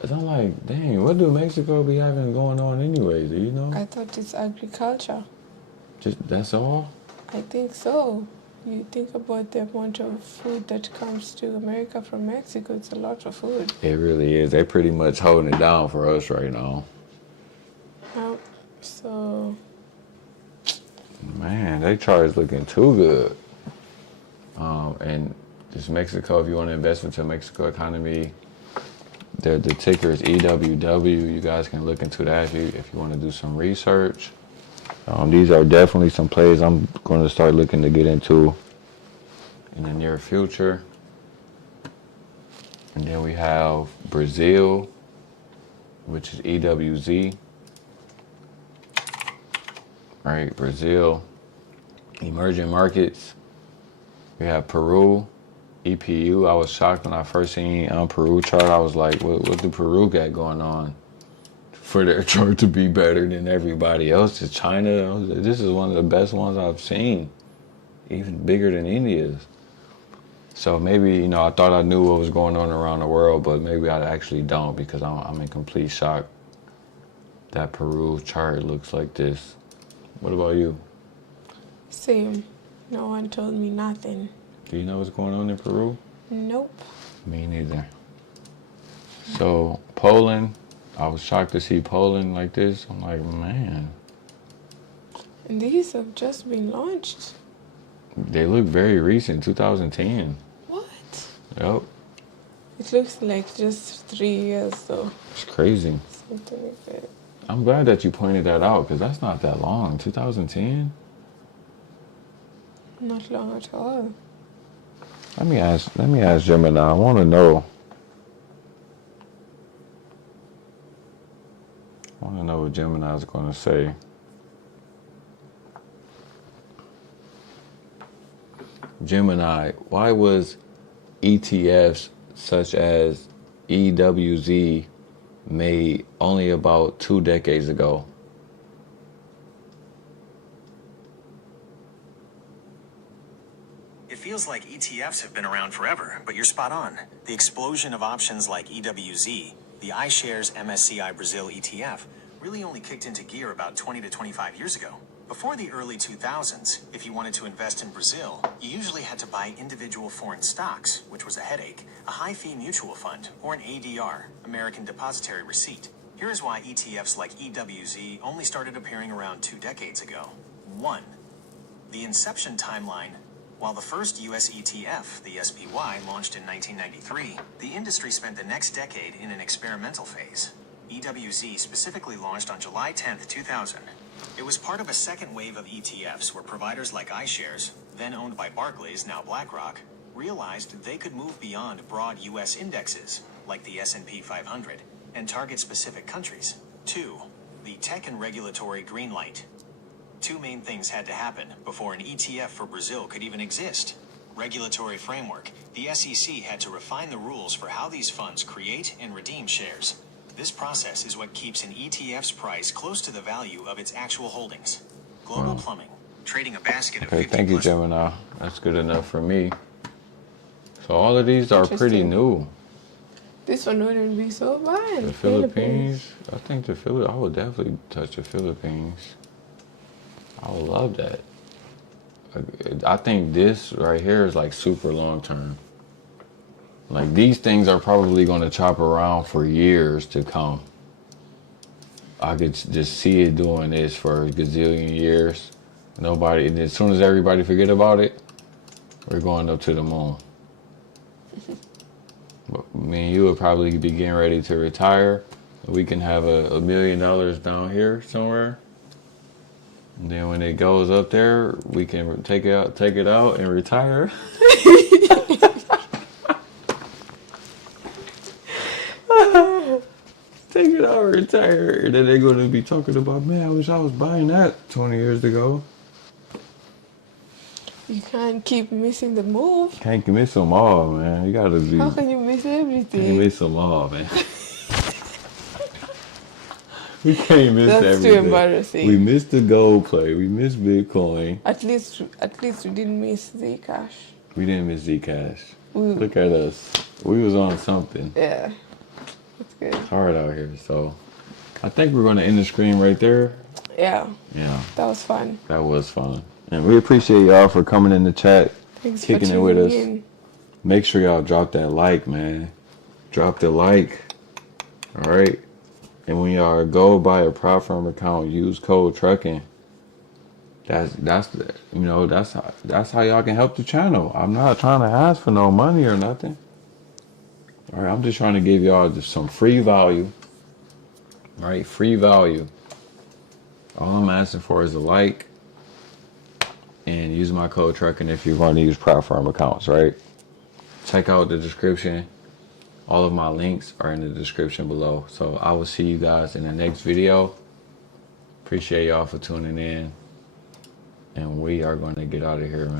Cause I'm like, dang, what do Mexico be having going on anyways? Do you know? I thought it's agriculture. Just that's all? I think so. You think about the amount of food that comes to America from Mexico, it's a lot of food. It really is. They pretty much holding it down for us right now. So... Man, they chart is looking too good. And just Mexico, if you want to invest into Mexico economy, the ticker is EWW. You guys can look into that if you want to do some research. These are definitely some plays I'm going to start looking to get into in the near future. And then we have Brazil, which is EWZ. Right, Brazil. Emerging markets. We have Peru, EPU. I was shocked when I first seen Peru chart. I was like, what do Peru got going on for their chart to be better than everybody else? Is China? This is one of the best ones I've seen, even bigger than India's. So maybe, I thought I knew what was going on around the world, but maybe I actually don't, because I'm in complete shock that Peru chart looks like this. What about you? Same. No one told me nothing. Do you know what's going on in Peru? Nope. Me neither. So Poland, I was shocked to see Poland like this. I'm like, man. And these have just been launched. They look very recent, 2010. What? Yep. It looks like just 3 years though. It's crazy. Something like that. I'm glad that you pointed that out, because that's not that long. 2010? Not long at all. Let me ask Gemini. I want to know. I want to know what Gemini is going to say. Gemini, why was ETFs such as EWZ made only about 2 decades ago? It feels like ETFs have been around forever, but you're spot on. The explosion of options like EWZ, the iShares MSCI Brazil ETF, really only kicked into gear about 20 to 25 years ago. Before the early 2000s, if you wanted to invest in Brazil, you usually had to buy individual foreign stocks, which was a headache, a high-fee mutual fund, or an ADR, American Depositary Receipt. Here is why ETFs like EWZ only started appearing around 2 decades ago. 1. The inception timeline. While the first US ETF, the SPY, launched in 1993, the industry spent the next decade in an experimental phase. EWZ specifically launched on July 10, 2000. It was part of a second wave of ETFs where providers like iShares, then owned by Barclays, now BlackRock, realized they could move beyond broad US indexes, like the S&P 500, and target specific countries. 2. The tech and regulatory green light. 2 main things had to happen before an ETF for Brazil could even exist. Regulatory framework. The SEC had to refine the rules for how these funds create and redeem shares. This process is what keeps an ETF's price close to the value of its actual holdings. Global plumbing. Trading a basket of 50 Thank you, plus... Gemini. That's good enough for me. So all of these are pretty new. This one wouldn't be so bad. The Philippines. I think I would definitely touch the Philippines. I would love that. I think this right here is like super long term. Like these things are probably going to chop around for years to come. I could just see it doing this for a gazillion years. Nobody, and as soon as everybody forget about it, we're going up to the moon. But me and you would probably be getting ready to retire. We can have $1 million down here somewhere. And then when it goes up there, we can take it out and retire. Take it out, retire. And then they're going to be talking about, man, I wish I was buying that 20 years ago. You can't keep missing the move. Can't miss them all, man. You got to be. How can you miss everything? Can't miss them all, man. We can't miss That's everything. too embarrassing. We missed the gold play. We missed Bitcoin. At least we didn't miss the cash. We didn't miss Zcash. Look at us. We was on something. Yeah, that's good. It's hard out here. So I think we're going to end the screen right there. Yeah, Yeah, that was fun. that was fun. And we appreciate y'all for coming in the chat, Thanks kicking for it with us. tuning in. Make sure y'all drop that like, man. Drop the like. All right. And when y'all go buy a prop firm account, use code KRACKEN. That's how y'all can help the channel. I'm not trying to ask for no money or nothing. All right, I'm just trying to give y'all just some free value. All right, free value. All I'm asking for is a like and use my code KRACKEN if you're going to use platform accounts, right? Check out the description. All of my links are in the description below. So I will see you guys in the next video. Appreciate y'all for tuning in. And we are going to get out of here, man.